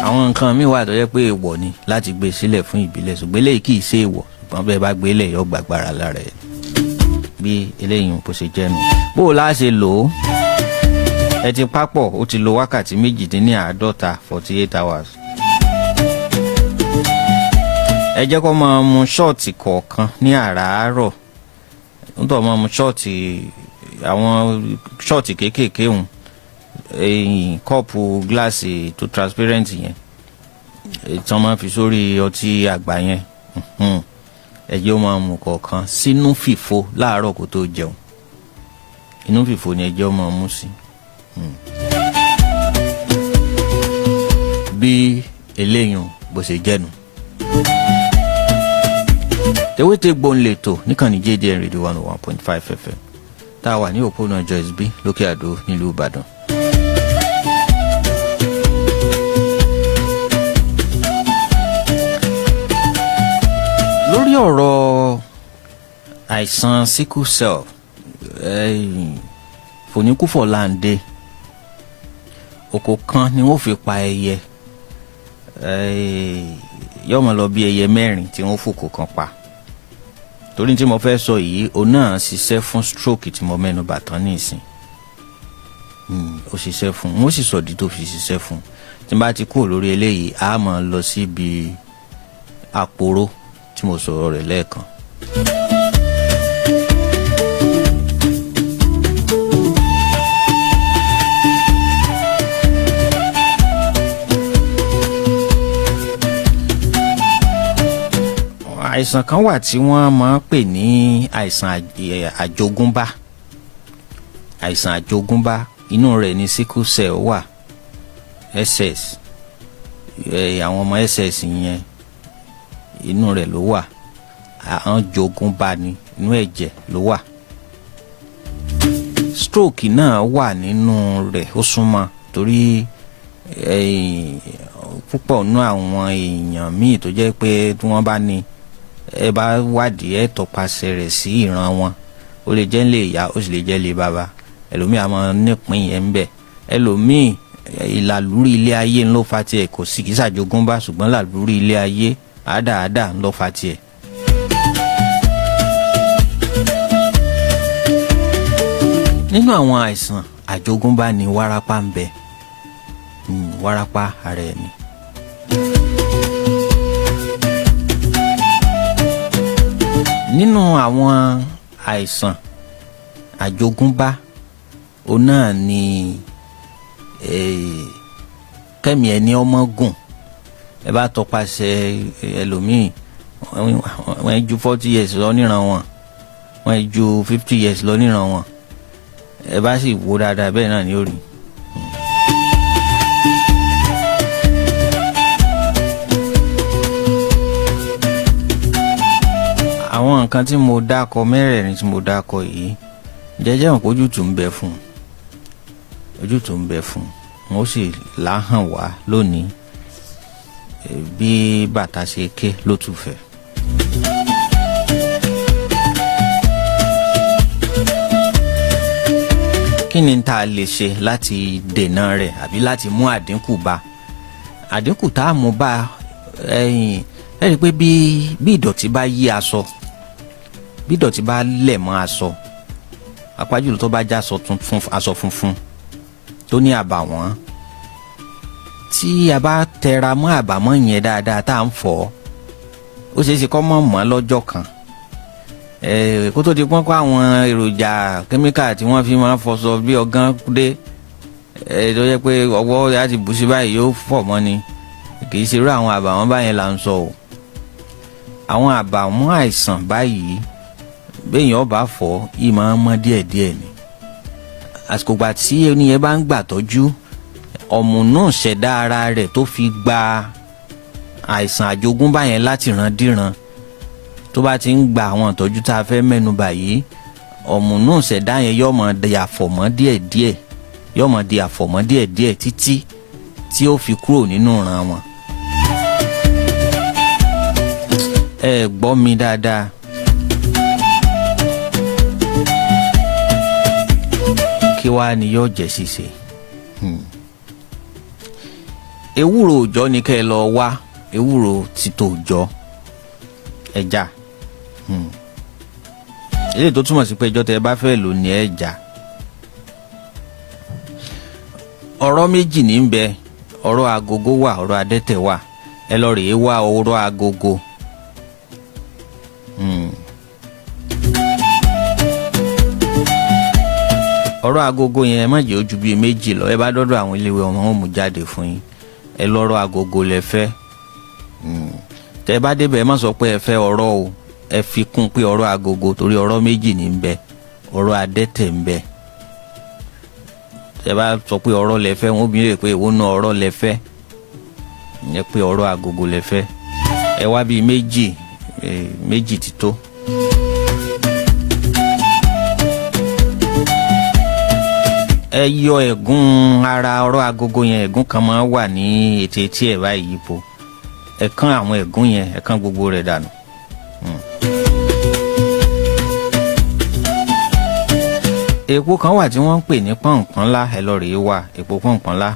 àwọn nǹkan míì wà tó jẹ́ pé èèwọ̀ ni láti gbé sílẹ̀ fún ìbílẹ̀ ṣùgbọ́n eléyìí kì í ṣe èèwọ̀ ṣùgbọ́n bẹ́ẹ̀ bá gbé lẹ̀ yóò gbàgbára lára ẹ̀ bí eléyìí kò ṣe jẹ́ nu. bó o láá ṣe lò ó ẹ ti pápọ̀ ó ti lo wákàtí 48 hours. ẹ jẹ́ kó máa mu ṣọ́ọ̀tì kọ̀ọ̀kan ní àràárọ̀ nítorí máa mu ṣọ́ọ̀tì àwọn ṣọ́ọ̀tì kéékèèké hùn kọ́ọ̀pù gíláàsì tó transparent yẹn tí wọ́n máa fi sórí ọtí àgbà yẹn ẹ jẹ́ ó máa mu kọ̀ọ̀kan sínú fìfo láàárọ̀ kó tó jẹun inú fìfo ni ẹ jẹ́ ó máa mu sí. bí eléyìí bó ṣe jẹ́nu. tewété gbóhùn lẹ́tọ̀ níkànnì JDN Radio 101.5 FM tá a wà ní òpópónà Joyce B lókè àdó nílùú Ìbàdàn. lórí ọ̀rọ̀ àìsàn sickle cell fòníkúfọ̀láǹdé oko kan ni wọ́n fi pa ẹyẹ yóò mọ̀ lọ bí ẹyẹ 4 tí wọ́n fòkò kan pa torí tí mo fẹ́ sọ yìí òun náà ṣiṣẹ́ fún stroke tí mo mẹ́nu bà tán nísìn ó ṣiṣẹ́ fún wọ́n sì sọ̀dí tó fi ṣiṣẹ́ fún tí n bá ti kúrò lórí eléyìí a máa lọ síbi àpòrò tí mo sọ̀rọ̀ rẹ̀ lẹ́ẹ̀kan. àìsàn kan wà tí wọ́n máa ń pè ní àìsàn àjogúnbá àìsàn àjogúnbá inú rẹ̀ ní sickle cell wà SS àwọn ọmọ SS yẹn inú rẹ̀ ló wà àwọn jogúnbá ní inú ẹ̀jẹ̀ ló wà stroke náà wà nínú rẹ̀ ó súnmọ́ torí púpọ̀ nínú àwọn èèyàn míì tó jẹ́ pé tí wọ́n bá ní ẹ bá wádìí ẹ tọpasẹ̀ rẹ̀ sí ìran wọn ó lè jẹ́ lè ìyá ó sì lè jẹ́ lè bàbá ẹlòmíì àmọ́ nípìn yẹn ń bẹ ẹlòmíì ìlàlúrí ilé ayé ńlọ fa tiẹ̀ kò sì kí sàjogúnbá ṣùgbọ́n làlúrí ilé ayé àádáàdá ńlọ fa tiẹ̀. nínú àwọn àìsàn àjogúnbá ni wárápá ń bẹ wárápá ara ẹ̀ ni. nínú àwọn àìsàn àjogúnbá òun náà ni kẹ́mi ẹni ọmọ gùn ẹ bá tọpasẹ̀ ẹlòmíì wọ́n ju 40 years lọ níran wọn wọ́n ju 50 years lọ níran wọn ẹ bá sì wò dáadáa bẹ́ẹ̀ náà ni ó rí. àwọn nǹkan tí mo dákọ mẹ́rẹ̀ẹ̀rin tí mo dákọ yìí jẹ́jẹ́ hàn pé ojútùú ń bẹ fún ojútùú ń bẹ fún wọn ó sì láhàn wá lónìí bí bàtà ṣe ké ló tún fẹ́. kí ni tá a lè ṣe láti dènà rẹ̀ àbí láti mú àdínkù bá àdínkù tá a mú bá ẹ rí i pé bí ìdọ̀tí bá yí aṣọ bí ìdọ̀tí bá lẹ̀ mọ́ aṣọ apájùlọ tó bá já aṣọ funfun tó ní àbàwọ́n tí a bá tẹra mọ́ àbàmọ́ yẹn dáadáa tá à ń fọ̀ ó ṣeé ṣe kó mọ̀ mọ́ lọ́jọ́ kan kó tó di pọ́n kó àwọn èròjà kẹ́míkà tí wọ́n fi máa ń fọṣọ bí ọgán dé tó yẹ pé ọwọ́ láti bù sí báyìí yóò fọ̀ mọ́ ni kì í ṣe irú àwọn àbàwọ́n báyẹn là ń sọ o àwọn àbàwọ́n àìsàn báyìí béèyàn bá fọ̀ yìí máa ń mọ́ díẹ̀díẹ̀ ni àsìkò gbà tí oníyẹn bá ń gbà tọ́jú ọ̀mù náà ṣẹ̀dá ara rẹ̀ tó fi gba àìsàn àjogúnbá yẹn láti ran díran tó bá ti ń gba àwọn ìtọ́jú tá a fẹ́ mẹ́nu bà yìí ọ̀mùnú ṣẹ̀dá yẹn yóò máa di àfọ̀mọ́ díẹ̀díẹ̀ yóò máa di àfọ̀mọ́ díẹ̀díẹ̀ títí tí ó fi kúrò nínú ìran wọn. ẹ gbọ́ mi dáadáa. kí wàá ní yóò jẹ́ ṣíṣe. ewúro òòjọ́ ni kẹ́ ẹ lọ wá ewúro títò òòjọ́ ẹja. eléyìí tó túmọ̀ sí pé ẹjọ́ tẹ́ ẹ bá fẹ́ lò ní ẹja. ọ̀rọ̀ méjì ní ń bẹ ọ̀rọ̀ agogo wà ọ̀rọ̀ adẹ́tẹ̀ wà ẹ lọ rèé wá ọ̀rọ̀ agogo. ọ̀rọ̀ agogo yẹn ẹ má jẹ́ ojú bíi méjì lọ ẹ bá dọ́dọ̀ àwọn iléèwé ọmọ wọn mú jáde fún yín ẹ lọ́rọ̀ agogo lẹ fẹ́. tẹ́ ẹ bá débẹ̀ ẹ má sọ pé ẹ fẹ́ ọ̀rọ̀ o ẹ fi kún pé ọ̀rọ̀ agogo torí ọ̀rọ̀ méjì ní ń bẹ ọ̀rọ̀ adẹ́tẹ̀ ń bẹ. tẹ́ ẹ bá sọ pé ọ̀rọ̀ lẹ fẹ́ wọn obìnrin rẹ̀ pé ìwọ náà ọ̀rọ̀ lẹ fẹ́ ẹ pé ọ̀rọ̀ agogo lẹ fẹ́ ẹ wá bíi méjì ti tó. ẹ yọ ẹ̀gún ara ọ̀rọ̀ agogo yẹn ẹ̀gún kan máa wà ní ètè etí ẹ̀ báyìí yípo ẹ kán àwọn ẹ̀gún yẹn ẹ kán gbogbo rẹ̀ dànù. èpo kan wà tí wọ́n ń pè ní pọ̀npọ̀nlá ẹ lọ rèé wà èpo pọ̀npọ̀nlá.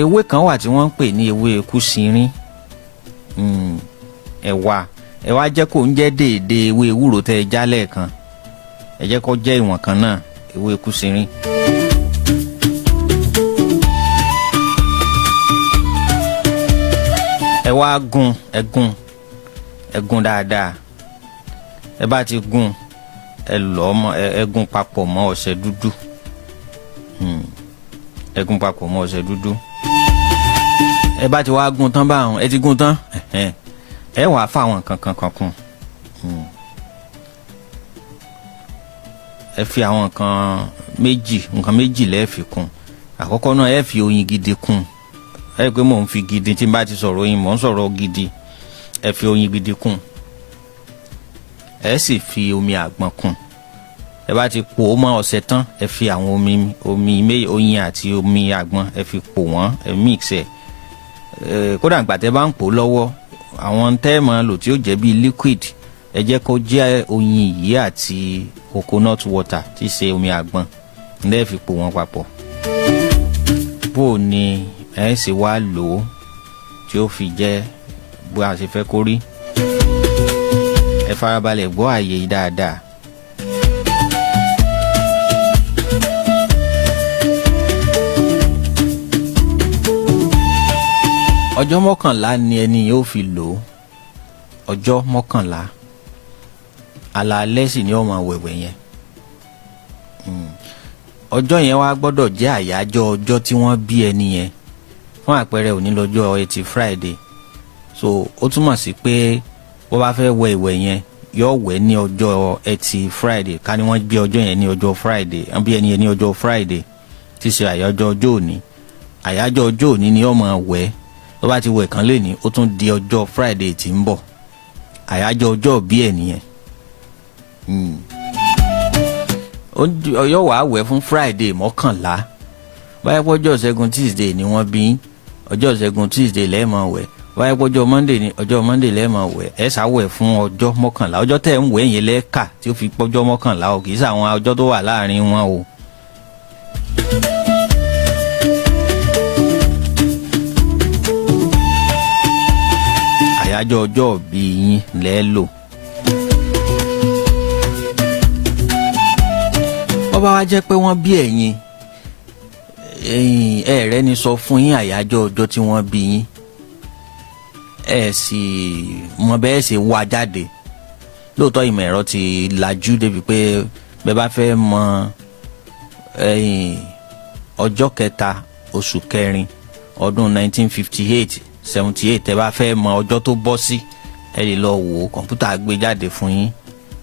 ewé kan wà tí wọ́n ń pè ní ewé kúsìnrín ẹ wá jẹ́ kó ń jẹ́ déédéé ewé ewúro tẹ́ ẹ já lẹ́ẹ̀kan ẹ jẹ́ kó jẹ́ ìwọ̀n kan náà ewé kúsìnrín. ẹ wá gún dáadáa ẹ bá ti gún ẹ lọ̀ mọ́ ẹ gún papọ̀ mọ́ ọṣẹ dúdú ẹ gún papọ̀ mọ́ ọṣẹ dúdú ẹ bá ti wá gún tán báwọn ẹ ti gún tán ẹ wàá fáwọn kankan kún ẹ fi àwọn nǹkan méjì lẹ́ẹ̀fì kún àkọ́kọ́ náà ẹ fi oyin gidi kún ẹ pé mò ń fi gidi tí n bá ti sọ̀rọ̀ oyin mò ń sọ̀rọ̀ gidi ẹ fi oyin gidi kún ẹ sì fi omi àgbọn kún ẹ bá ti pò ó mọ́ ọṣẹ tán ẹ fi àwọn oyin àti omi àgbọn ẹ fi pò wọ́n ẹ mix ẹ kódà ìgbà tẹ́ bá ń pò lọ́wọ́ àwọn tẹ́ máa lò tí ó jẹ́ bíi liquid ẹ jẹ́ kó jẹ́ oyin yìí àti coconut water tí í ṣe omi àgbọn ẹ fi pò wọ́n papọ̀. bó o ní ẹ sì wá lò ó tí ó fi jẹ́ bó a ṣe fẹ́ kó rí ẹ farabalẹ̀ gbọ́ àyè yìí dáadáa. ọjọ́ mọ́kànlá ni ẹni yóò fi lò ó ọjọ́ mọ́kànlá alaalẹ́ sì ni ó máa wẹ̀wẹ̀ yẹn ọjọ́ yẹn wá gbọ́dọ̀ jẹ́ àyájọ́ ọjọ́ tí wọ́n bí ẹni yẹn fún àpẹẹrẹ òní lọ́jọ́ Ẹtì Friday so ó túmọ̀ sí pé bó bá fẹ́ wẹ ìwẹ̀ yẹn yóò wẹ̀ ní ọjọ́ Ẹtì Friday ká ní wọ́n bí ọjọ́ yẹn ní ọjọ́ Friday wọ́n bí ẹni yẹn ní ọjọ́ Friday tí ṣe àyájọ́ ọjọ́ òní àyájọ́ ọjọ́ òní ni ó máa wẹ̀ tó bá ti wẹ̀ kán lé ní ó tún di ọjọ́ Friday tí ń bọ̀ àyájọ́ ọjọ́ bí ẹ̀ nìyẹn yóò wá wẹ̀ fún Friday mọ́kànlá báyẹ̀ pọ́jọ́ Ṣẹ́gun Tuesday ni wọ́n bí ọjọ́ Ṣẹ́gun Tuesday lẹ́ẹ̀mọ́ wẹ̀ báyẹ̀ pọ́jọ́ Monday ni ọjọ́ Monday lẹ́ẹ̀mọ́ wẹ̀ ẹ̀ ṣàwẹ̀ fún ọjọ́ mọ́kànlá ọjọ́ tẹ̀ ń wẹ̀ yẹn lẹ́ẹ̀ka tí ó fi pọ́jọ́ mọ́kànlá o kì í ṣàwọn ọjọ́ tó wà láàrin wọn o. àyájọ́ ọjọ́ bí yín lẹ́ẹ̀ lò. bọ́bá wá jẹ́ pé wọ́n bí ẹ̀yin ẹ̀rẹ́ ni sọ fún yín àyájọ́ ọjọ́ tí wọ́n bí yín ẹ̀ sì mọ bẹ́ẹ̀ ṣe wá jáde lóòótọ́ ìmọ̀ ẹ̀rọ ti lajú débi pé bẹ́ẹ̀ bá fẹ́ mọ ọjọ́ kẹta oṣù kẹrin ọdún 1958 78 tẹ́ bá fẹ́ mọ ọjọ́ tó bọ́ sí ẹ lè lọ wò ó kọ̀ǹpútà gbé jáde fún yín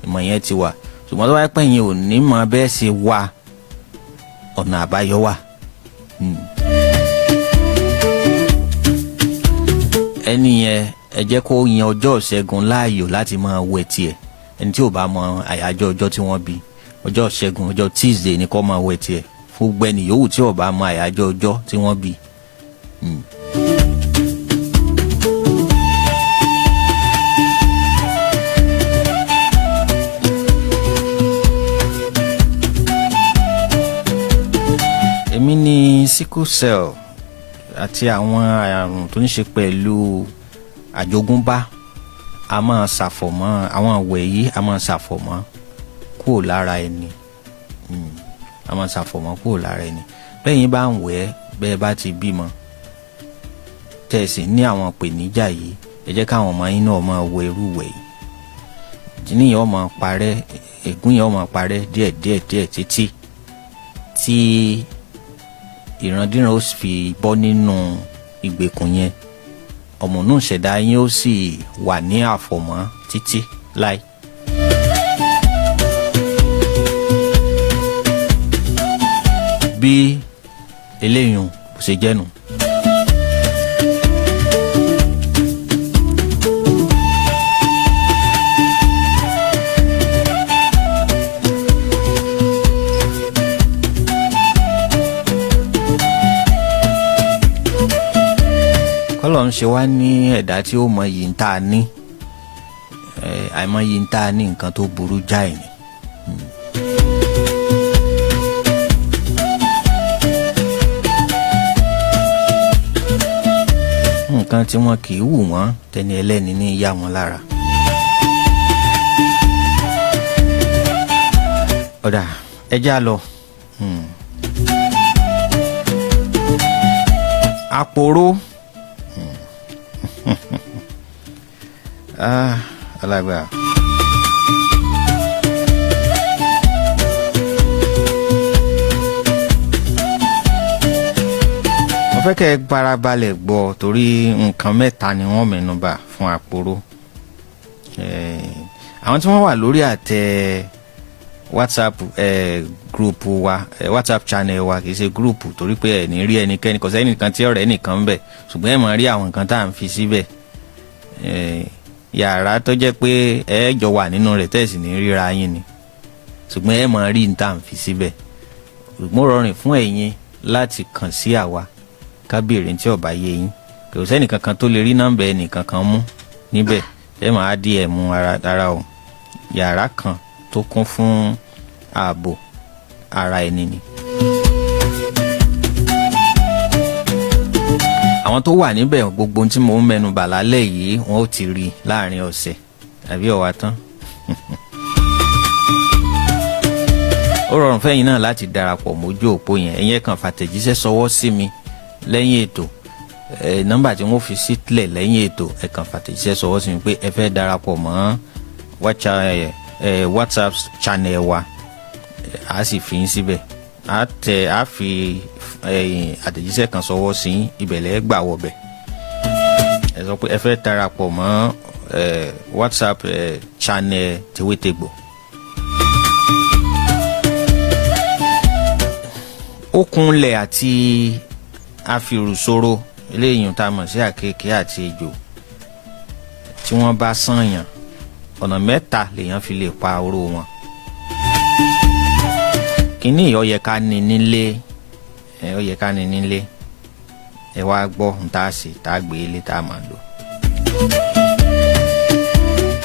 ìmọ̀ yẹn ti wà ṣùgbọ́n tó bá pẹ́ yín ò ní mọ bẹ́ẹ̀ ṣe wá ọ̀nà àbáyọ wà. ẹni yẹn ẹ jẹ́ kó yan ọjọ́ ìṣẹ́gun láàyò láti máa wẹ̀ tiẹ̀. Ẹni tí ò bá mọ àyájọ́ ọjọ́ tí wọ́n bí, ọjọ́ ìṣẹ́gun, ọjọ́ Tuesday ni kó máa wẹ̀ tiẹ̀. Fún gbogbo ẹni yòówù tí ò bá mọ àyájọ́ ọjọ́ tí wọ́n bí. Èmi ní sickle cell àti àwọn àrùn tó ní ṣe pẹ̀lú àjogúnbá a máa ṣàfọ̀mọ́ àwọn àwẹ̀ yìí, a máa ṣàfọ̀mọ́ kúrò lára ẹni. A máa ṣàfọ̀mọ́ kúrò lára ẹni. Bẹ́yìn bá ń wẹ̀ bẹ́ẹ̀ bá ti bímọ tẹ̀sí ní àwọn ìpèníjà yìí, ẹ jẹ́ káwọn ọmọ yín náà máa wẹ̀ irú wẹ̀ yìí. Ìdí yẹn ó máa parẹ́, ègún yẹn ó máa parẹ́ díẹ̀ títí tí ìrandíran ó fi bọ́ nínú ìgbèkùn yẹn. Ọmọ náà ṣẹ̀dá yín ó sì wà ní àfọ̀mọ́ títí láì. Bí eléyìí kò ṣe jẹ́nu. Kọ́lọ̀ ń ṣe wá ní ẹ̀dá tí ó mọ yìí ń tà ní, àìmọ̀ yìí ń tà ní nǹkan tó burú jáì ni. Nǹkan tí wọn kì í wù wọ́n tẹni ẹlẹ́ni ní yá wọn lára. Ọ̀dà ẹja lọ. Àpòrò. Alágbára. Mo fẹ́ kẹ́ ẹ farabalẹ̀ gbọ́ torí nǹkan mẹ́ta ni wọ́n mẹ́nubà fún àpòrò. Àwọn tí wọ́n wà lórí àtẹ WhatsApp group wa, WhatsApp channel wa, kì í ṣe group torí pé ẹ̀ ní rí ẹnikẹ́ni, kò sẹ́ni nìkan tí ọ̀rẹ́ nìkan ń bẹ, ṣùgbọ́n ẹ̀ máa rí àwọn nǹkan tá à ń fi síbẹ̀. Yàrá tó jẹ́ pé ẹ jọ wà nínú rẹ̀ tẹ́sí ní ríra yín ni, ṣùgbọ́n ẹ máa rí nǹkan tá à ń fi síbẹ̀. Mo rọrùn fún ẹ̀yin láti kàn sí àwa kábìrì tí ọba yé yín, kò sẹ́ni kankan tó lè rí nọ́mbà ẹnì kankan mú níbẹ̀. Ẹ máa DM ara o. Yàrá kan tó kún fún ààbò ara ẹni ni. Àwọn tó wà níbẹ̀ gbogbo tí mo ń mẹ́nu bà lálẹ́ yìí wọ́n ó ti rí láàrin ọ̀sẹ̀ àbí ọ̀wá tán. Ó rọrùn fẹ́yìn náà láti darapọ̀ mójú òpó yẹn. Ẹ̀yin kàn fàtẹ̀jíṣẹ́ sọwọ́ sí mi lẹ́yìn ètò. Nọ́mbà tí wọ́n fi sílẹ̀ lẹ́yìn ètò, ẹ kàn fàtẹ̀jíṣẹ́ sọwọ́ sí mi pé ẹ fẹ́ darapọ̀ mọ́ WhatsApp channel wa. A sì fi yín síbẹ̀. A fi àtẹ̀jíṣẹ́ kan sọwọ́ sí ìbẹ̀lẹ̀ gbà wọ̀bẹ̀. Ẹ sọ pé ẹ fẹ́ darapọ̀ mọ́ WhatsApp channel Tewétegbò. Okunlẹ̀ àti afìrùsoro eléyìí tá a mọ̀ sí àkekèé àti ejò tí wọ́n bá sànyàn, ọ̀nà mẹ́ta lèèyàn fi lè pa oró wọn. Kíní ó yẹ ká ní nílé, ó yẹ ká ní nílé. Ẹ wá gbọ́ ń tá a sì tá a gbé ilé tá a máa lò.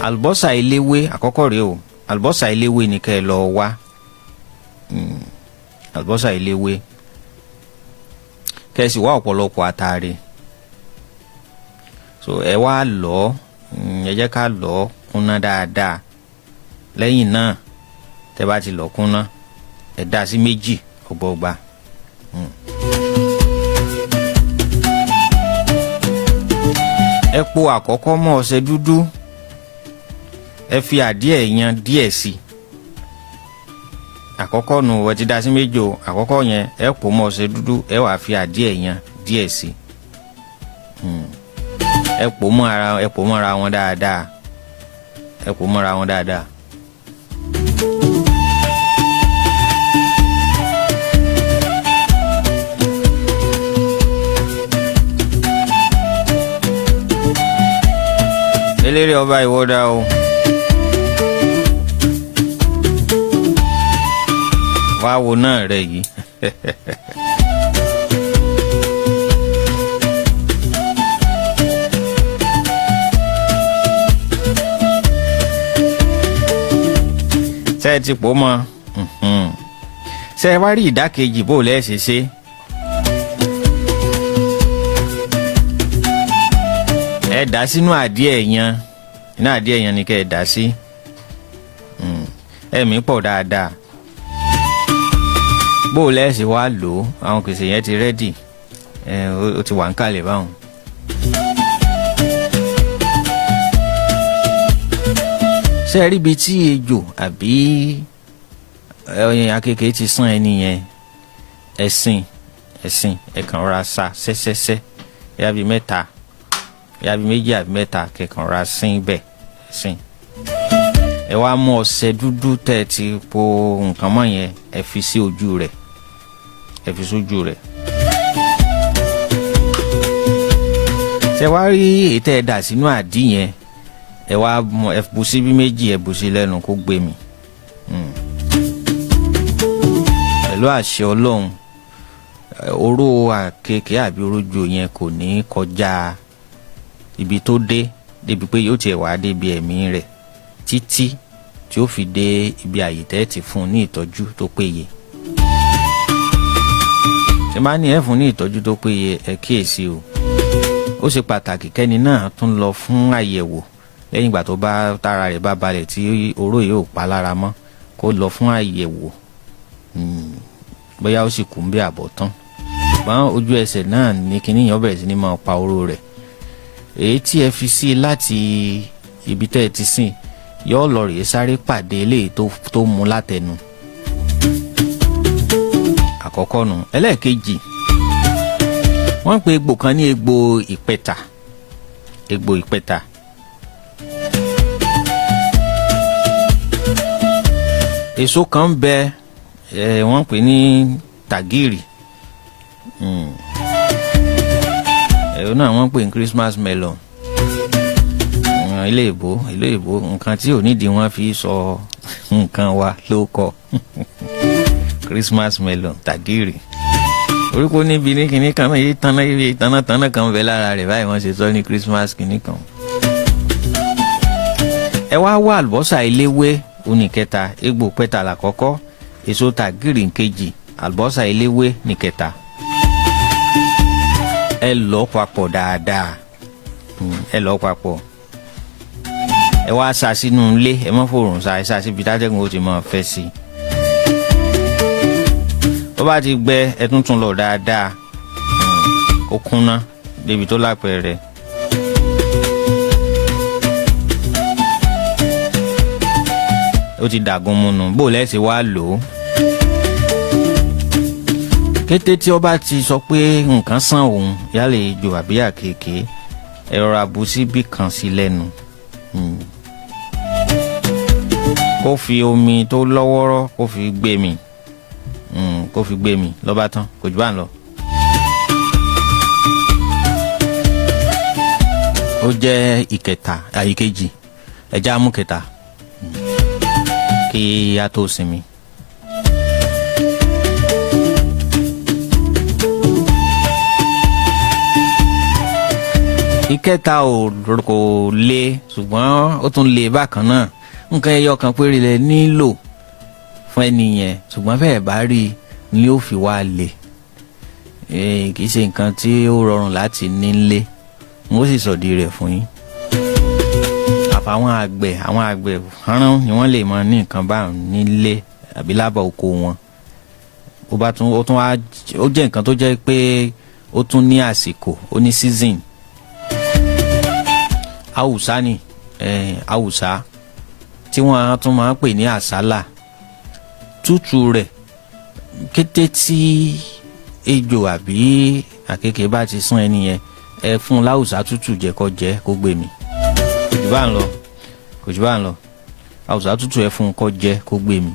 Àlùbọ́sà eléwé àkọ́kọ́ rèé o. Àlùbọ́sà eléwé ni kẹ́ ẹ lọ wá. Àlùbọ́sà eléwé. Kẹ́ ẹ sì wá ọ̀pọ̀lọpọ̀ àtàrí. So ẹ wá lọ̀, ẹ jẹ́ ká lọ̀ kúnná dáadáa. Lẹ́yìn náà tẹ́ bá ti lọ̀ kúnná, ẹ dá sí méjì ọgbọọgba. Ẹ po àkọ́kọ́ mọ́ ọṣẹ dúdú. Ẹ fi àdíẹ̀ yan díẹ̀ sí. Àkọ́kọ́ nù ẹ ti dá sí méjì o. Àkọ́kọ́ yẹn ẹ po mọ́ ọṣẹ dúdú, ẹ wá fi àdíẹ̀ yan díẹ̀ sí. Ẹ po mọ́ ara wọn dáadáa. Ẹ po mọ́ ara wọn dáadáa. eléré ọba ìwọ́dà o. wá wo náà rẹ yìí. ṣé ẹ ti pò mọ́ ṣé ẹ wá rí ìdákejì bó lẹ́ẹ̀ ṣe ṣe. ẹ dà sínú àdìẹ yan iná àdìẹ yan ni kẹ́ ẹ dà sí ẹ̀mí pọ̀ dáadáa. bó lẹ́ẹ̀ ṣe wá lò ó àwọn kèsè yẹn ti rẹ́dì ó ti wà ń kalẹ̀ báwọn. ṣé ẹ rí ibi tí ejò àbí akeke ti sán ẹni yẹn ẹ̀sìn ẹ̀kan rọra sa sẹ́sẹ́sẹ́ yá bíi mẹ́ta yá bíi méjì àbí mẹ́ta kẹ̀kan rọra sín bẹ́ẹ̀ ẹ̀sìn. ẹ wá mú ọṣẹ dúdú tẹ́ ti po nǹkan mọ́ yẹn ẹ fi sí ojú rẹ̀ ẹ fi sójú rẹ̀. ṣé wá rí ètò ẹ̀dà sínú àdí yẹn ẹ wá ẹ bù sí bí méjì ẹ bù sí lẹ́nu kó gbé mi. pẹ̀lú àṣẹ Ọlọ́run oró àkekèé àbí orójò yẹn kò ní kọjá ibi tó dé débi pé yóò tiẹ̀ wá débi ẹ̀mí rẹ̀ títí tí ó fi dé ibi àyè tẹ́ ti fún un ní ìtọ́jú tó péye. ṣé máa ní ẹ fún ní ìtọ́jú tó péye ẹ kíyèsí o. ó ṣe pàtàkì kẹ́ni náà tún lọ fún àyẹ̀wò lẹ́yìn ìgbà tó bá tára rẹ̀ bá balẹ̀ tí oró yìí ò pa lára mọ́ kó lọ fún àyẹ̀wò bóyá ó sì kú ń bí àbọ̀ tán. ṣùgbọ́n ojú ẹsẹ̀ náà ní kinní yẹn bẹ̀rẹ̀ sí ní máa pa oró rẹ̀. èyí tí ẹ fi sí láti ibi tẹ́ ẹ ti sìn yóò lọ rèé sáré pàdé eléyìí tó mú látẹnu. àkọ́kọ́ nù. ẹlẹ́ẹ̀kejì wọ́n ń pe egbò kan ní egbò ìpẹ̀tà. egbò ìpẹ̀tà. èso kan bẹ wọ́n pè ní tàgìrì. ẹ̀rọ náà wọ́n pè ní Christmas melon. ilé ìbò nǹkan tí ò nídìí wọ́n fi sọ nǹkan wa ló kọ Christmas melon tàgìrì. orúkọ níbi ní kinní kan náà yìí tanná kan bẹ lára rẹ̀ báyìí wọ́n ṣe sọ ní Christmas kinní kan. ẹ wá wá àlùbọ́sà eléwé oníkẹta, egbò pẹ̀tà lákọ́kọ́, èso tàgìrì nkejì, àlùbọ́sà eléwé nìkẹta. ẹ lọ papọ̀ dáadáa. ẹ lọ papọ̀. ẹ wá sa sínú ilé, ẹ má fòrùn sa, ẹ sa síbi tátẹ́gùn ó ti máa fẹ́ sí i. tó bá ti gbẹ ẹ tún lọ dáadáa. ó kúnná débi tó lápẹẹrẹ. ó ti dàgún múnú bó lẹ́sìn wá lò ó. kété tí ó bá ti sọ pé nǹkan sàn òun yálẹ̀ ejò àbí àkekèé ẹ rọra bu síbí kan sí lẹ́nu. kó fi omi tó lọ́wọ́rọ́ kó fi gbé mi lọ́ba tán kò jù bá ń lọ. ó jẹ́ ìkẹta àyíkejì ẹja mú kẹta kí a tó sinmi. ìkẹta kò le ṣùgbọ́n ó tún le bákan náà. nǹkan ẹyọ kan péré lẹ nílò fún ẹni yẹn ṣùgbọ́n bẹ́ẹ̀ bá rí i ni ó fi wá le. kì í ṣe nǹkan tí ó rọrùn láti nílé n ó sì sọ̀dí rẹ̀ fún yín. àwọn àgbẹ̀ rán ni wọ́n lè mọ ní nǹkan bá nílé àbí lábà oko wọn. ó jẹ́ nǹkan tó jẹ́ pé ó tún ní àsìkò, ó ní season. Haúsá ni Haúsá tí wọ́n tún máa ń pè ní àsálà. tútù rẹ̀ kété tí ejò àbí àkekèé bá ti sán ẹni yẹn ẹ fún láwùsá tútù jẹ kó gbé mi. kò jù bá ń lọ àwùsá tútù ẹ fún kó jẹ kó gbé mi.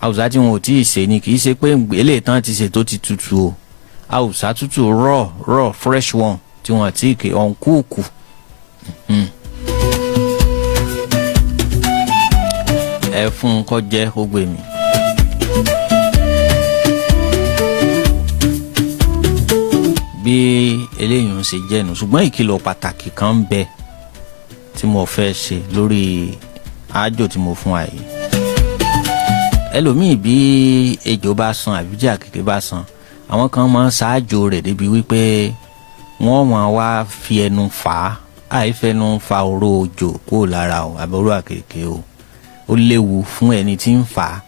àwùsá tí wọn ò tí ì ṣe ni kì í ṣe pé eléyìí tán ti ṣe tó ti tútù o. àwùsá tútù raw fresh one tí wọn àti ìkè ọ̀nkúùkù ẹ fún kó jẹ́ kó gbé mi. bí eléyìí ń ṣe jẹ́ nu ṣùgbọ́n ìkìlọ̀ pàtàkì kan ń bẹ tí mo fẹ́ ṣe lórí àjò tí mo fún wa yìí. ẹlòmíì bí ejò bá san àbí tí àkekè bá san àwọn kan máa ń ṣáájò rẹ̀ débi wípé wọ́n máa wá fi ẹnu fà á àìfẹnu fa oró òjò kúrò lára o àbí oró àkekè o ó léwu fún ẹni tí ń fà á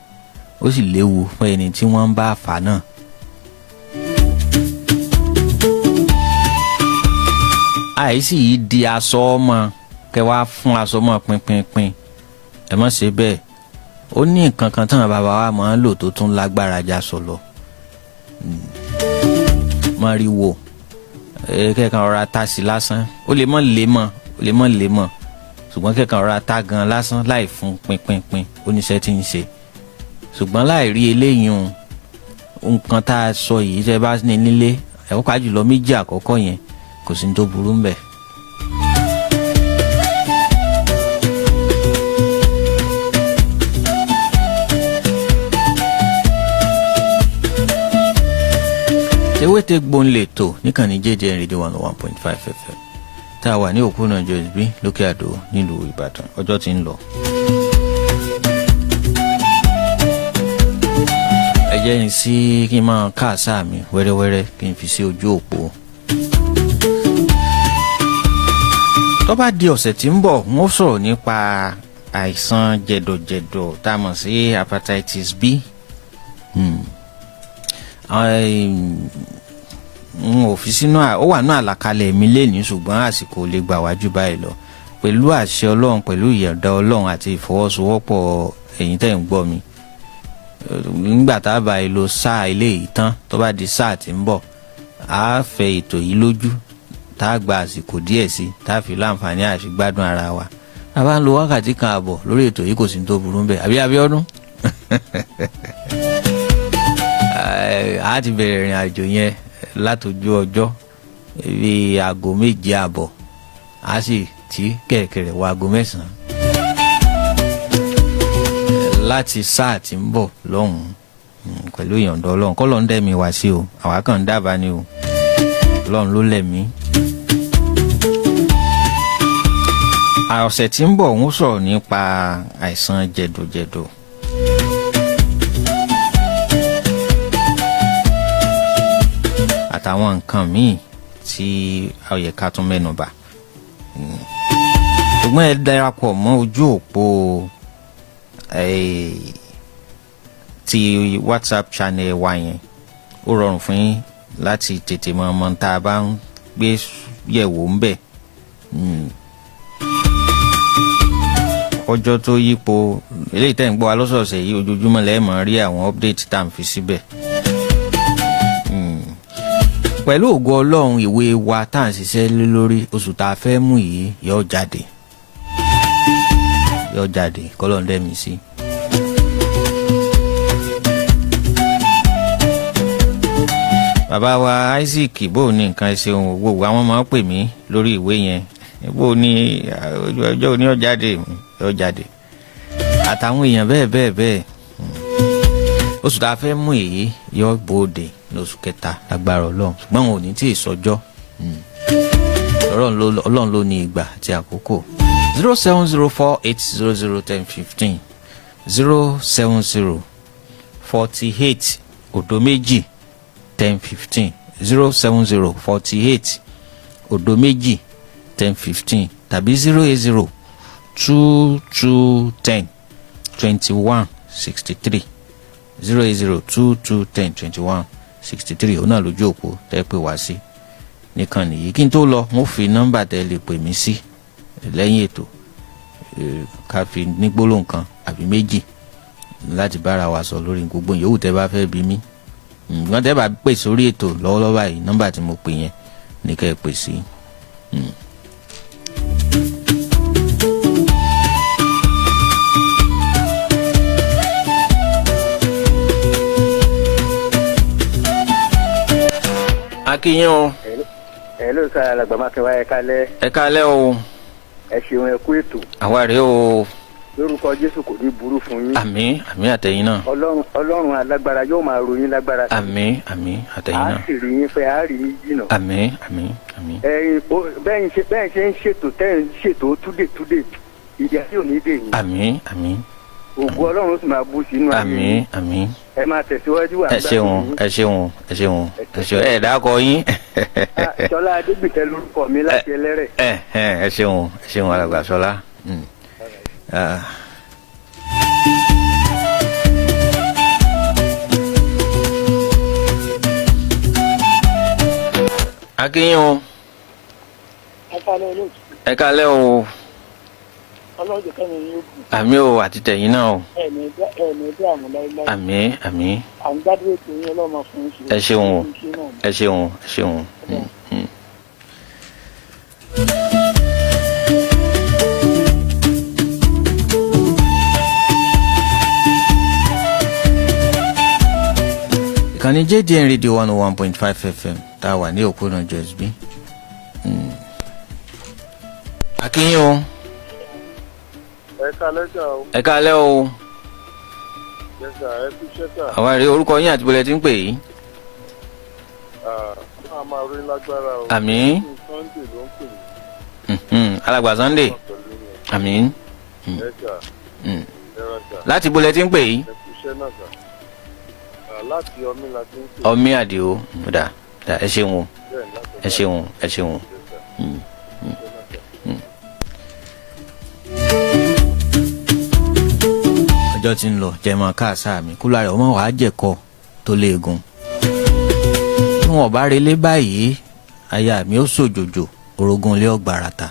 ó sì léwu fún ẹni tí wọ́n ń bá fà á náà. àìsí yìí di aṣọ ọmọ kẹ wá fún aṣọ ọmọ pínpínpín ẹ má ṣe bẹ́ẹ̀ ó ní nǹkan kan táwọn bàbá wa máa ń lò tó tún lágbára já sọ lọ. mọ́ríwò kẹ́kàn rọra ta sí lásán ó lè mọ́ lé mọ́ ṣùgbọ́n kẹ́kàn rọra ta gan lásán láì fún pínpínpín oníṣẹ́ tí ń ṣe ṣùgbọ́n láì rí eléyìí nǹkan tá a sọ yìí tẹ́ bá ní nílé ẹ̀kọ́ ká jùlọ méjì àkọ́kọ́ yẹn kò sí ní tó burú ń bẹ̀. ewéte gbóǹlẹ̀ tó níkànnì JJN Radio 101.5 FM tá a wà ní òpópónà Josby lókè àdó nílùú Ìbàdàn ọjọ́ tí ń lọ. ẹ jẹ́ ní sí kí n máa káàsá mi wẹ́rẹ́wẹ́rẹ́ kí n fi sí ojú òpó. tó bá di ọ̀sẹ̀ tí ń bọ̀ wọ́n sọ̀rọ̀ nípa àìsàn jẹ̀dọ̀jẹ̀dọ̀ tá a mọ̀ sí hepatitis B. n ò fi sínú ó wà ní àlàkalẹ̀ mi lẹ́ni ṣùgbọ́n àsìkò lè gbà wájú báyìí lọ pẹ̀lú àṣẹ Ọlọ́run pẹ̀lú ìyọ̀ǹda Ọlọ́run àti ìfọwọ́sowọ́pọ̀ ẹ̀yin tẹ́ ń gbọ́ mi nígbà tá a bá yìí lo sáà ilé yìí tán tó bá di sáà tí ń bọ̀ á fẹ́ ètò yìí lójú tá a gba àsìkò díẹ̀ sí tá a fi láǹfààní àti gbádùn ara wa a bá ń lo wákàtí kan àbọ̀ lórí ètò yìí kò sí ní tó burú ń bẹ̀ àbí Abíọ́dún a ti bẹ̀rẹ̀ ìrìn àjò yẹn látọjú ọjọ́ bíi aago 7:30 a sì tí kẹ̀kẹ̀rẹ̀ wọ aago 9 láti sáà tí ń bọ̀ lọ́hùn-ún pẹ̀lú ìyọ̀ǹda Ọlọ́run kọ́ ló ń dẹ̀mí wá sí o àwa kàn ń dábàá ni o Ọlọ́run ló lẹ̀mí. ọ̀sẹ̀ tí ń bọ̀ ń sọ̀rọ̀ nípa àìsàn jẹ̀dọ̀jẹ̀dọ̀. àtàwọn nǹkan míì tí a yẹ ká tún mẹ́nu bà. ṣùgbọ́n ẹ darapọ̀ mọ́ ojú òpó ti WhatsApp channel wa yẹn ó rọrùn fún yín láti tètè mọ ọmọ tá a bá ń gbé yẹ̀wò ń bẹ̀. ọjọ́ tó yípo eléyìí tẹ̀ ń gbọ́ wa lọ́sọ̀ọ̀sẹ̀ yìí ojoojúmọ́ lẹ́ẹ̀ mọ̀ rí àwọn update tá à ń fi síbẹ̀. pẹ̀lú ògo Ọlọ́run ìwé wa tá à ń ṣiṣẹ́ lé lórí oṣù tá a fẹ́ mú yìí yóò jáde kọ́lọ́n dẹ́mi sí. bàbá wa Isaac bó ní nǹkan ṣe ohun gbogbo àwọn máa ń pè mí lórí ìwé yẹn bó ní ọjọ́ òní yóò jáde àtàwọn èèyàn bẹ́ẹ̀ oṣù tá a fẹ́ mú èyí yóò bóde lóṣù kẹta lágbára Ọlọ́run ṣùgbọ́n wọn ò ní tí ì sọjọ́ Ọlọ́run ló ní ìgbà àti àkókò. 07048001015 07048 òdo méjì 1015 07048 òdo méjì 1015 tàbí 080 2210 2163 08022102163 òun náà lójú òpó tẹ́ pè wá sí nìkan nìyí. kí n tó lọ mo fi nọ́mbà tẹ́ lè pè mí sí lẹ́yìn ètò ká fi ní gbólóhùn kan àbí méjì láti bára wa sọ lórí gbogbo yòówù tẹ́ bá fẹ́ bí mi. wọ́n tẹ́ bá pè sórí ètò lọ́wọ́lọ́wọ́ báyìí nọ́mbà tí mo pè yẹn ní kẹ́ ẹ pè sí. akínyìn o. Hello sir, alàgbà Mákẹ́wá ẹ kálẹ́. ẹ kálẹ́ o. ẹ ṣeun ẹ kú ètò. àwa rèé o. lórúkọ Jésù kò ní burú fún yín. àmín àmín àtẹ̀yin náà. Ọlọ́run alágbára yóò máa ròyìn lágbára. àmín àmín àtẹ̀yin náà. a sì rí yín pé a rí yín jìnnà. àmín àmín àmín. bẹ́ẹ̀ ṣe ń ṣètò tẹ́ ń ṣètò túdè ìdí àti òní dè yín. àmín àmín. ògùn Ọlọ́run sì máa bú sínú ayé. àmín àmín. ẹ máa tẹ̀síwájú wà. ẹ ṣeun ẹ ṣeun ẹ ṣeun ẹ ṣeun ẹ dákọ yín. Ṣọlá Adégbìtẹ́ lórúkọ mi láti Ẹlẹ́rẹ̀. ẹ ṣeun ẹ ṣeun alàgbà Ṣọlá. akínyìn o. ẹ kálẹ́ o. ọlọ́jọ́ kẹ́mi yóò kù. àmì o àti tẹ̀yìn náà o. ẹ̀ẹ̀mí ẹ̀dá àmọ́ láíláí. àmín àmín. à ń gbádùn ètò yín ọlọ́mọ fún un ṣe. ẹ ṣeun o ẹ ṣeun ẹ ṣeun. ìkànnì JDN Radio 101.5 FM tá a wà ní òpónà JSB. akínyìn o. ẹ kálẹ́ o. àwa rèé orúkọ yín àti bọ́lẹ̀ tí ń pè yìí. àmín. alàgbà Sunday. àmín. láti bọ́lẹ̀ tí ń pè yìí. ọmí àdìo dà ẹ ṣeun o ẹ ṣeun ẹ ṣeun. ọjọ́ tí ń lọ jẹmọ káàsá mi kúlà rẹ̀ ọmọ wàá jẹ̀kọ́ tó léegun. tí wọn bá relé báyìí aya mi ó sòjòjò orogún ilé ọgbàràtà.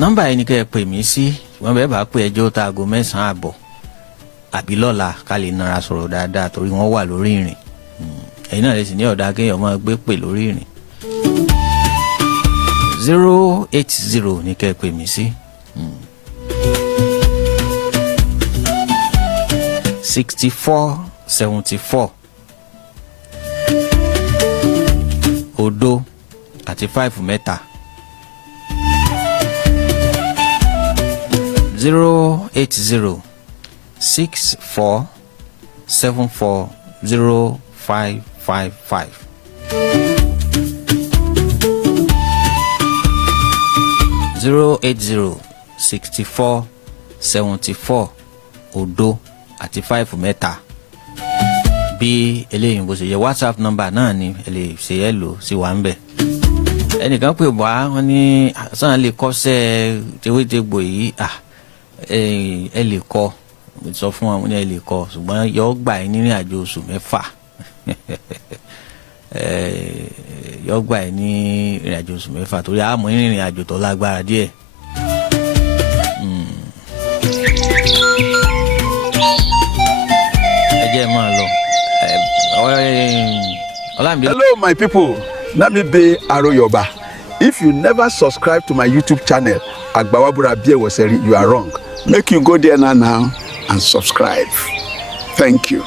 nọ́mbà yìí ni kẹ́ ẹ pè mí sí wọ́n bẹ́ẹ̀ bá pè ẹjọ́ tá aago 9:00 àbí lọ́la ká lè nara sọ̀rọ̀ dáadáa torí wọ́n wà lórí ìrìn. ẹ̀yin náà lè sì ní ọ̀dà kéèyàn máa gbé pè lórí ìrìn. 080 ní kẹ́ ẹ pè mí sí. 6474 òdo àti 5 mẹ́ta. 080 6474 0555. Zero 80 64 74 òdo àti 5 mẹ́ta. bí eléyìí bó ṣe yẹ WhatsApp number náà ni ẹ lè ṣe ẹ lò sí wa ń bẹ. ẹnìkan pè wá wọn ní sàn lè kọ́ṣẹ́ tewétegbò yìí ẹ lè kọ́ sọ fún wọn ní ẹ lè kọ́ ṣùgbọ́n yọ gbà yín nírìn àjò oṣù 6 yọ gbà yín ní ìrìn àjò oṣù 6 torí àmọ́ ìrìn àjò tó lágbára díẹ̀. ẹ jẹ́ máa lọ. Hello my people, Namibe Aroyoba. If you never subscribe to my YouTube channel Agbawabura Biewoseri, you are wrong. Make you go there now and subscribe. Thank you.